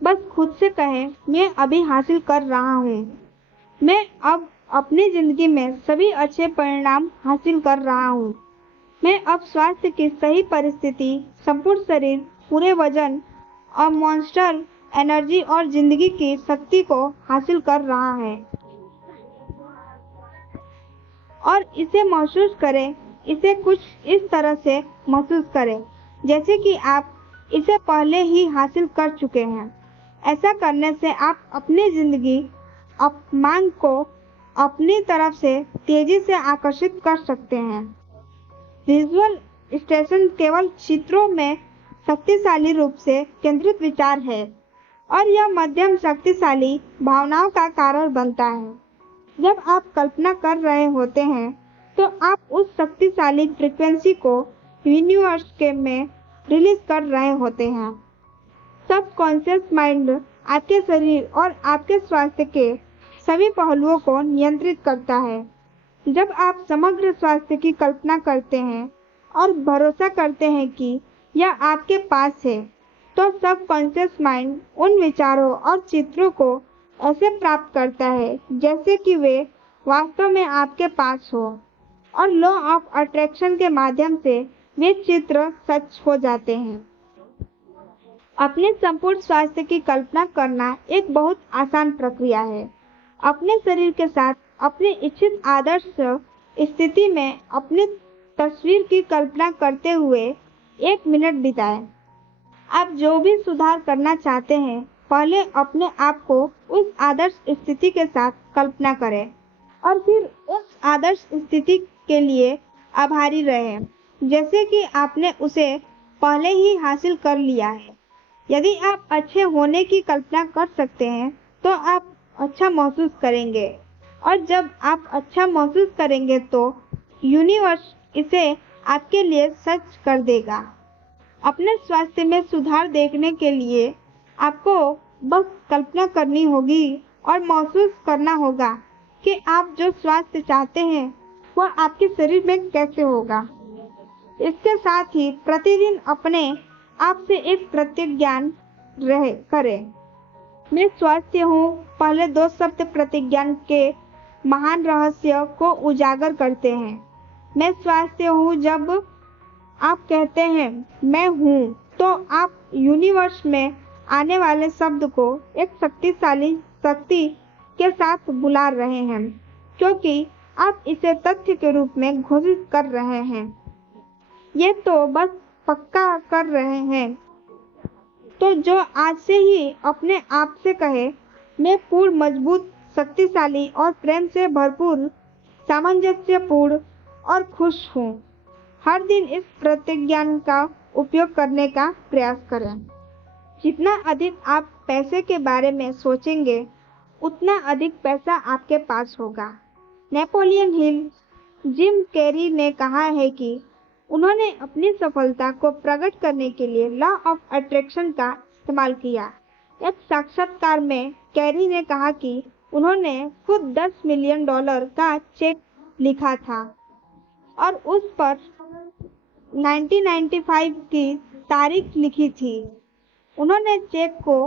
बस खुद से कहें, मैं अभी हासिल कर रहा हूँ। मैं अब अपनी जिंदगी में सभी अच्छे परिणाम हासिल कर रहा हूँ। मैं अब स्वास्थ्य की सही परिस्थिति, संपूर्ण शरीर, पूरे वजन और मॉन्स्टर एनर्जी और जिंदगी की शक्ति को हासिल कर रहा है। और इसे महसूस करें। इसे कुछ इस तरह से महसूस करें जैसे कि आप इसे पहले ही हासिल कर चुके हैं। ऐसा करने से आप अपनी जिंदगी मांग को अपनी तरफ से तेजी से आकर्षित कर सकते हैं। विजुअल स्टेशन केवल चित्रों में शक्तिशाली रूप से केंद्रित विचार है और यह मध्यम शक्तिशाली भावनाओं का कारण बनता है। जब आप कल्पना कर रहे होते हैं तो आप उस शक्तिशाली फ्रीक्वेंसी को यूनिवर्स के में रिलीज कर रहे होते हैं। सबकॉन्शियस माइंड आपके शरीर और आपके स्वास्थ्य के सभी पहलुओं को नियंत्रित करता है। जब आप समग्र स्वास्थ्य की कल्पना करते हैं और भरोसा करते हैं कि यह आपके पास है, तो सबकॉन्शियस माइंड उन विचारों और चित्रों को ऐसे प्राप्त करता है जैसे कि वे वास्तव में आपके पास हो, और लॉ ऑफ अट्रैक्शन के माध्यम से वे चित्र सच हो जाते हैं। अपने संपूर्ण स्वास्थ्य की कल्पना करना एक बहुत आसान प्रक्रिया है। अपने शरीर के साथ अपनी इच्छित आदर्श स्थिति में अपनी तस्वीर की कल्पना करते हुए 1 मिनट बिताएं। आप जो भी सुधार करना चाहते हैं, पहले अपने आप को उस आदर्श स्थिति के साथ कल्पना करें और फिर उस आदर्श स्थिति के लिए आभारी रहें, जैसे कि आपने उसे पहले ही हासिल कर लिया है। यदि आप अच्छे होने की कल्पना कर सकते हैं, तो आप अच्छा महसूस करेंगे, और जब आप अच्छा महसूस करेंगे तो यूनिवर्स इसे आपके लिए सच कर देगा। अपने स्वास्थ्य में सुधार देखने के लिए आपको बस कल्पना करनी होगी और महसूस करना होगा कि आप जो स्वास्थ्य चाहते हैं वह आपके शरीर में कैसे होगा। इसके साथ ही प्रतिदिन अपने आप से एक प्रतिज्ञा करें। मैं स्वस्थ हूँ। पहले 2 शब्द प्रतिज्ञा के महान रहस्य को उजागर करते हैं। मैं स्वस्थ हूँ। जब आप कहते हैं मैं हूँ, तो आप यूनिवर्स में आने वाले शब्द को एक शक्तिशाली शक्ति के साथ बुला रहे हैं, क्योंकि आप इसे तथ्य के रूप में घोषित कर रहे हैं। ये तो बस पक्का कर रहे हैं। तो जो आज से ही अपने आप से कहे, मैं पूर्ण, मजबूत, शक्तिशाली और प्रेम से भरपूर, सामंजस्यपूर्ण और खुश हूँ, हर दिन इस प्रतिज्ञा का उपयोग करने का प्रयास करें। जितना अधिक आप पैसे के बारे में सोचेंगे, उतना अधिक पैसा आपके पास होगा। नेपोलियन हिल, जिम कैरी ने कहा है कि उन्होंने अपनी सफलता को प्रकट करने के लिए लॉ ऑफ अट्रैक्शन का इस्तेमाल किया। एक साक्षात्कार में कैरी ने कहा कि उन्होंने खुद $10 मिलियन का चेक लिखा था और उस पर 1995 की तारीख लिखी थी। उन्होंने चेक को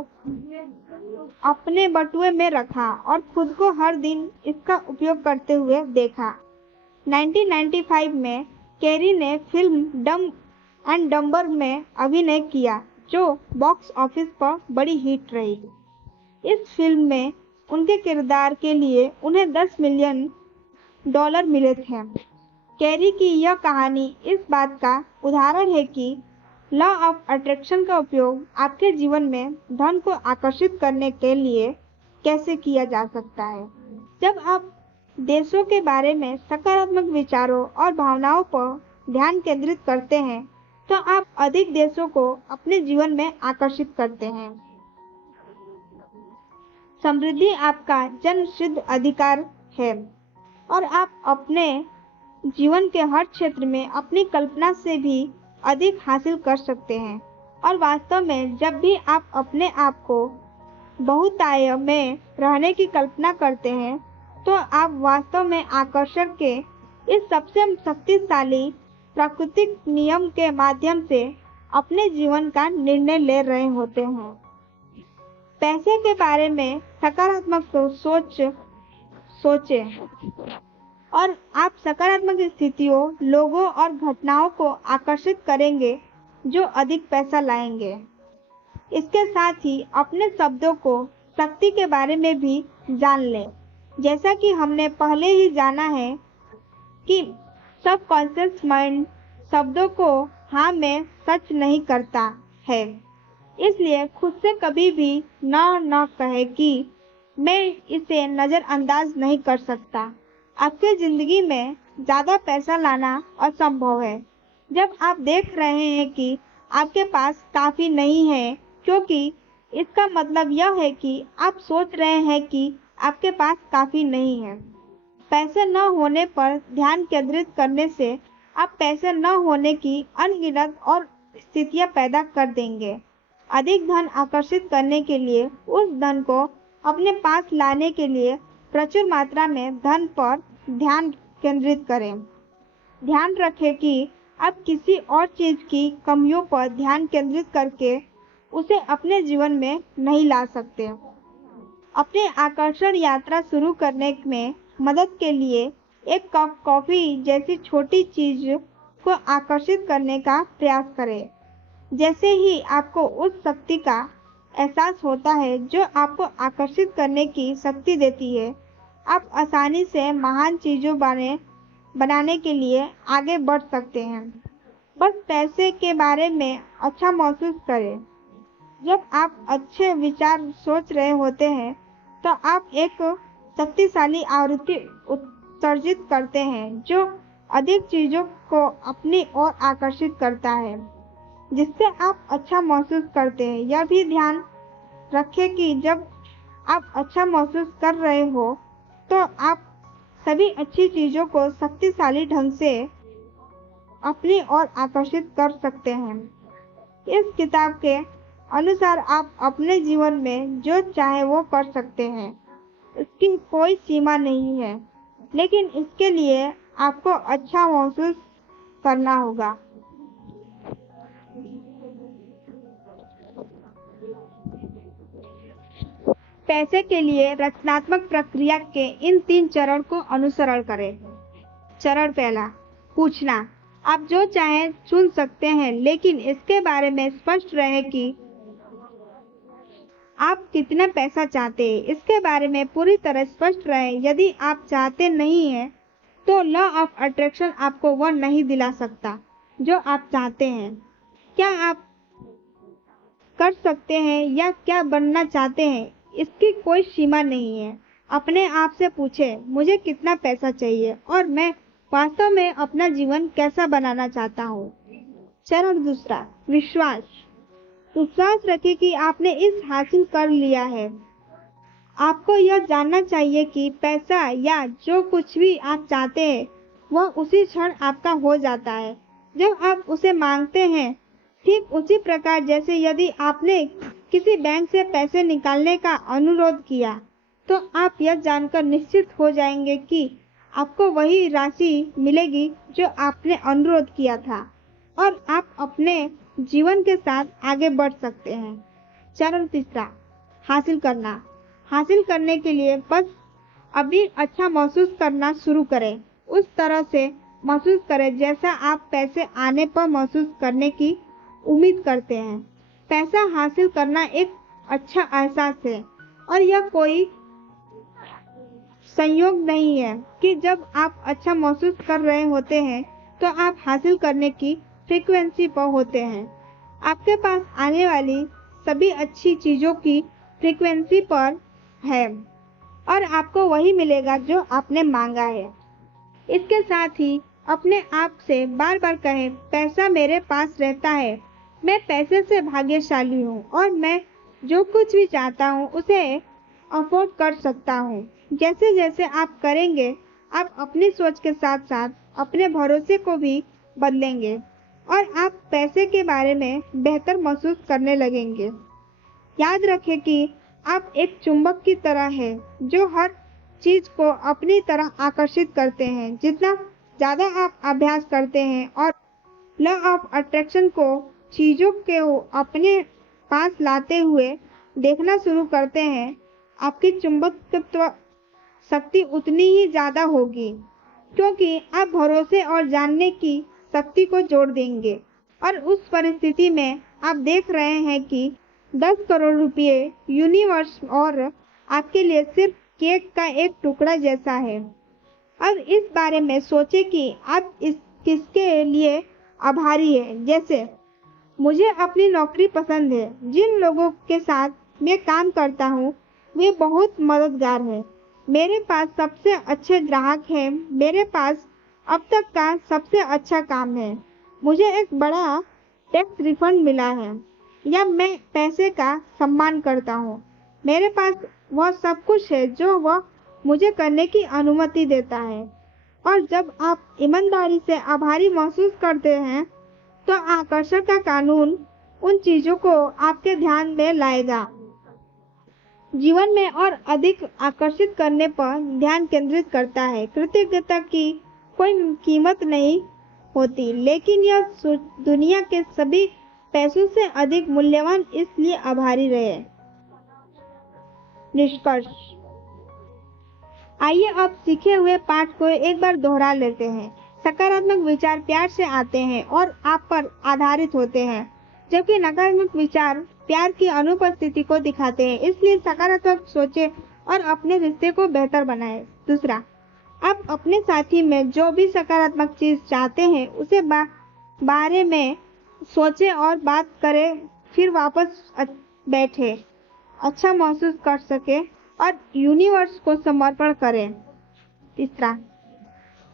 अपने बटुए में रखा और खुद को हर दिन इसका उपयोग करते हुए देखा। 1995 में कैरी ने फिल्म डम एंड डम्बर में अभिनय किया, जो बॉक्स ऑफिस पर बड़ी हिट रही। इस फिल्म में उनके किरदार के लिए उन्हें $10 मिलियन मिले थे। कैरी की यह कहानी इस बात का उदाहरण है कि लॉ ऑफ अट्रैक्शन का उपयोग आपके जीवन में धन को आकर्षित करने के लिए कैसे किया जा सकता है। जब आप देशों के बारे में सकारात्मक विचारों और भावनाओं पर ध्यान केंद्रित करते हैं, तो आप अधिक देशों को अपने जीवन में आकर्षित करते हैं। समृद्धि आपका जन्मसिद्ध अधिकार है और आप अपने जीवन के हर क्षेत्र में अपनी कल्पना से भी अधिक हासिल कर सकते हैं। और वास्तव में जब भी आप अपने आप को बहुतायत में रहने की कल्पना करते हैं, तो आप वास्तव में आकर्षण के इस सबसे शक्तिशाली प्राकृतिक नियम के माध्यम से अपने जीवन का निर्णय ले रहे होते हैं। पैसे के बारे में सकारात्मक सोचें और आप सकारात्मक स्थितियों, लोगों और घटनाओं को आकर्षित करेंगे जो अधिक पैसा लाएंगे। इसके साथ ही अपने शब्दों को शक्ति के बारे में भी जान लें। जैसा कि हमने पहले ही जाना है कि सबकॉन्शियस माइंड शब्दों को हाँ में सच नहीं करता है, इसलिए खुद से कभी भी न कहे कि मैं इसे नज़रअंदाज नहीं कर सकता। आपके जिंदगी में ज़्यादा पैसा लाना असंभव है जब आप देख रहे हैं कि आपके पास काफ़ी नहीं है, क्योंकि इसका मतलब यह है कि आप सोच रहे हैं कि आपके पास काफ़ी नहीं है। पैसे न होने पर ध्यान केंद्रित करने से आप पैसे न होने की अनगिनत और स्थितियां पैदा कर देंगे। अधिक धन आकर्षित करने के लिए उस धन को अपने पास लाने के लिए प्रचुर मात्रा में धन पर ध्यान केंद्रित करें। ध्यान रखें कि आप किसी और चीज की कमियों पर ध्यान केंद्रित करके उसे अपने जीवन में नहीं ला सकते। अपने आकर्षण यात्रा शुरू करने में मदद के लिए एक कप कॉफी जैसी छोटी चीज को आकर्षित करने का प्रयास करें। जैसे ही आपको उस शक्ति का एहसास होता है जो आपको आकर्षित करने की शक्ति देती है, आप आसानी से महान चीजों बनाने के लिए आगे बढ़ सकते हैं। बस पैसे के बारे में अच्छा महसूस करें। जब आप अच्छे विचार सोच रहे होते हैं, तो आप एक शक्तिशाली आवृत्ति उत्सर्जित करते हैं जो अधिक चीजों को अपनी ओर आकर्षित करता है, जिससे आप अच्छा महसूस करते हैं। यह भी ध्यान रखें कि जब आप अच्छा महसूस कर रहे हो, तो आप सभी अच्छी चीजों को शक्तिशाली ढंग से अपनी ओर आकर्षित कर सकते हैं। इस किताब के अनुसार आप अपने जीवन में जो चाहे वो कर सकते हैं। इसकी कोई सीमा नहीं है, लेकिन इसके लिए आपको अच्छा महसूस करना होगा। पैसे के लिए रचनात्मक प्रक्रिया के इन 3 चरण को अनुसरण करें। चरण पहला, पूछना। आप जो चाहें चुन सकते हैं, लेकिन इसके बारे में स्पष्ट रहे कि आप कितना पैसा चाहते हैं इसके बारे में पूरी तरह स्पष्ट रहें। यदि आप चाहते नहीं हैं तो लॉ ऑफ अट्रैक्शन आपको वह नहीं दिला सकता जो आप चाहते हैं। क्या आप कर सकते हैं या क्या बनना चाहते हैं, इसकी कोई सीमा नहीं है। अपने आप से पूछें, मुझे कितना पैसा चाहिए और मैं वास्तव में अपना जीवन कैसा बनाना चाहता हूँ। चरण दूसरा, विश्वास। विश्वास रखें कि आपने इस हासिल कर लिया है। आपको यह जानना चाहिए कि पैसा या जो कुछ भी आप चाहते हैं वह उसी क्षण आपका हो जाता है जब आप उसे मांगते हैं। ठीक उसी प्रकार जैसे यदि आपने किसी बैंक से पैसे निकालने का अनुरोध किया तो आप यह जानकर निश्चित हो जाएंगे कि आपको वही राशि मिलेगी जो आपने अनुरोध किया था और आप अपने जीवन के साथ आगे बढ़ सकते हैं। चरण तीसरा, हासिल करना। हासिल करने के लिए बस अभी अच्छा महसूस करना शुरू करें। उस तरह से महसूस करें जैसा आप पैसे आने पर महसूस करने की उम्मीद करते हैं। पैसा हासिल करना एक अच्छा एहसास है और यह कोई संयोग नहीं है कि जब आप अच्छा महसूस कर रहे होते हैं तो आप हासिल करने की फ्रीक्वेंसी पर होते हैं। आपके पास आने वाली सभी अच्छी चीजों की फ्रीक्वेंसी पर है और आपको वही मिलेगा जो आपने मांगा है। इसके साथ ही अपने आप से बार बार कहें, पैसा मेरे पास रहता है, मैं पैसे से भाग्यशाली हूँ और मैं जो कुछ भी चाहता हूँ उसे अफोर्ड कर सकता हूँ। जैसे जैसे आप करेंगे आप अपनी सोच के साथ साथ अपने भरोसे को भी बदलेंगे और आप पैसे के बारे में बेहतर महसूस करने लगेंगे। याद रखें कि आप एक चुंबक की तरह हैं जो हर चीज को अपनी तरह आकर्षित करते हैं। जितना ज़्यादा आप अभ्यास करते हैं और लॉ ऑफ अट्रैक्शन को चीज़ों के अपने पास लाते हुए देखना शुरू करते हैं, आपकी चुंबकत्व शक्ति उतनी ही ज़्यादा होगी क्योंकि आप भरोसे और जानने की शक्ति को जोड़ देंगे और उस परिस्थिति में आप देख रहे हैं कि 10 करोड़ रुपये यूनिवर्स और आपके लिए सिर्फ केक का एक टुकड़ा जैसा है। अब इस बारे में सोचें कि आप किसके लिए आभारी हैं। जैसे मुझे अपनी नौकरी पसंद है, जिन लोगों के साथ मैं काम करता हूँ वे बहुत मददगार हैं, मेरे पास सबसे अच्छे ग्राहक हैं, मेरे पास अब तक का सबसे अच्छा काम है, मुझे एक बड़ा टैक्स रिफंड मिला है, या मैं पैसे का सम्मान करता हूँ, मेरे पास वह सब कुछ है जो वह मुझे करने की अनुमति देता है। और जब आप ईमानदारी से आभारी महसूस करते हैं तो आकर्षण का कानून उन चीजों को आपके ध्यान में लाएगा। जीवन में और अधिक आकर्षित करने पर ध्यान केंद्रित करता है। कृतज्ञता की कोई कीमत नहीं होती, लेकिन यह दुनिया के सभी पैसों से अधिक मूल्यवान, इसलिए आभारी रहे। निष्कर्ष। आइए अब सीखे हुए पाठ को एक बार दोहरा लेते हैं। सकारात्मक विचार प्यार से आते हैं और आप पर आधारित होते हैं, जबकि नकारात्मक विचार प्यार की अनुपस्थिति को दिखाते हैं। इसलिए सकारात्मक सोचें और अपने रिश्ते को बेहतर बनाएं। दूसरा, आप अपने साथी में जो भी सकारात्मक चीज चाहते हैं उसे बारे में सोचें और बात करें, फिर वापस बैठे, अच्छा महसूस कर सके और यूनिवर्स को समर्पण करें। तीसरा,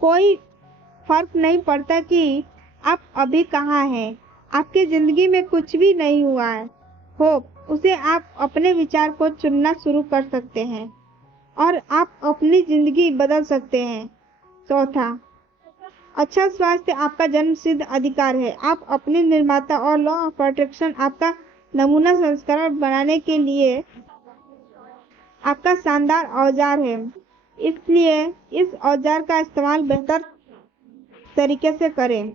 कोई फर्क नहीं पड़ता कि आप अभी कहाँ हैं, आपकी जिंदगी में कुछ भी नहीं हुआ है उसे आप अपने विचार को चुनना शुरू कर सकते हैं और आप अपनी जिंदगी बदल सकते हैं। चौथा, अच्छा स्वास्थ्य आपका जन्मसिद्ध अधिकार है। आप अपने निर्माता और लॉ ऑफ अट्रैक्शन आपका नमूना संस्करण बनाने के लिए आपका शानदार औजार है, इसलिए इस औजार का इस्तेमाल बेहतर तरीके से करें।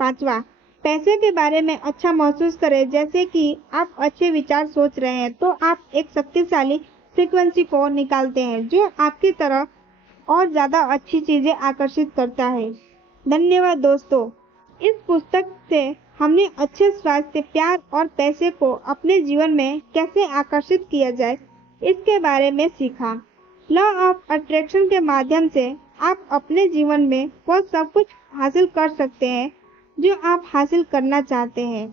पांचवा, पैसे के बारे में अच्छा महसूस करें। जैसे कि आप अच्छे विचार सोच रहे हैं तो आप एक शक्तिशाली फ्रीक्वेंसी को निकालते हैं जो आपकी तरफ और ज्यादा अच्छी चीजें आकर्षित करता है। धन्यवाद दोस्तों, इस पुस्तक से हमने अच्छे स्वास्थ्य, प्यार और पैसे को अपने जीवन में कैसे आकर्षित किया जाए, इसके बारे में सीखा। लॉ ऑफ अट्रैक्शन के माध्यम से आप अपने जीवन में वो सब कुछ हासिल कर सकते हैं जो आप हासिल करना चाहते हैं।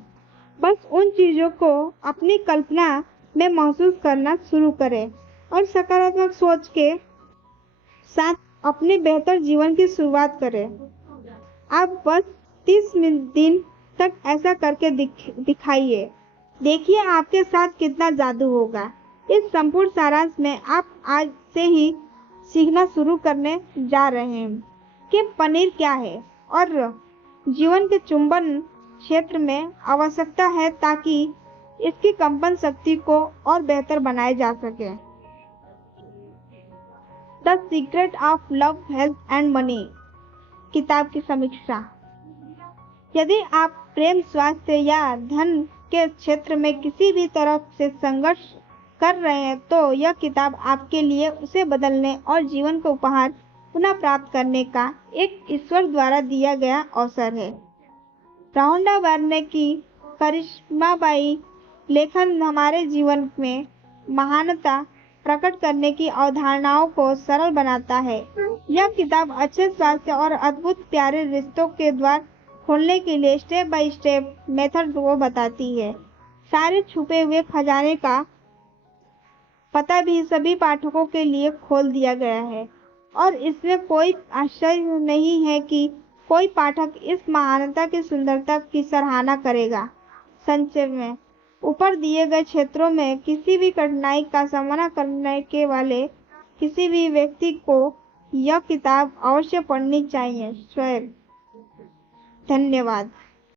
बस उन चीज़ों को अपनी कल्पना में महसूस करना शुरू करें और सकारात्मक सोच के साथ अपने बेहतर जीवन की शुरुआत करें। आप बस 30 दिन तक ऐसा करके दिखाइए। देखिए आपके साथ कितना जादू होगा। इस संपूर्ण सारांश में आप आज से ही सीखना शुरू करने जा रहे हैं कि पनीर क्या है और जीवन के चुंबन क्षेत्र में आवश्यकता है ताकि इसकी कंपन शक्ति को और बेहतर बनाया जा सके। The secret of love, health and money किताब की समीक्षा। यदि आप प्रेम, स्वास्थ्य या धन के क्षेत्र में किसी भी तरह से संघर्ष कर रहे हैं तो यह किताब आपके लिए उसे बदलने और जीवन को उपहार पुनः प्राप्त करने का एक ईश्वर द्वारा दिया गया अवसर है। राउंडा वर्ने की करिश्माबाई लेखन हमारे जीवन में महानता प्रकट करने की अवधारणाओं को सरल बनाता है। यह किताब अच्छे स्वास्थ्य और अद्भुत प्यारे रिश्तों के द्वार खोलने के लिए स्टेप बाय स्टेप मेथड को बताती है। सारे छुपे हुए खजाने का पता भी सभी पाठकों के लिए खोल दिया गया है और इसमें कोई आश्चर्य नहीं है कि कोई पाठक इस महानता की सुंदरता की सराहना करेगा। संक्षेप में, ऊपर दिए गए क्षेत्रों में किसी भी कठिनाई का सामना करने के वाले किसी भी व्यक्ति को यह किताब अवश्य पढ़नी चाहिए। स्वयं धन्यवाद।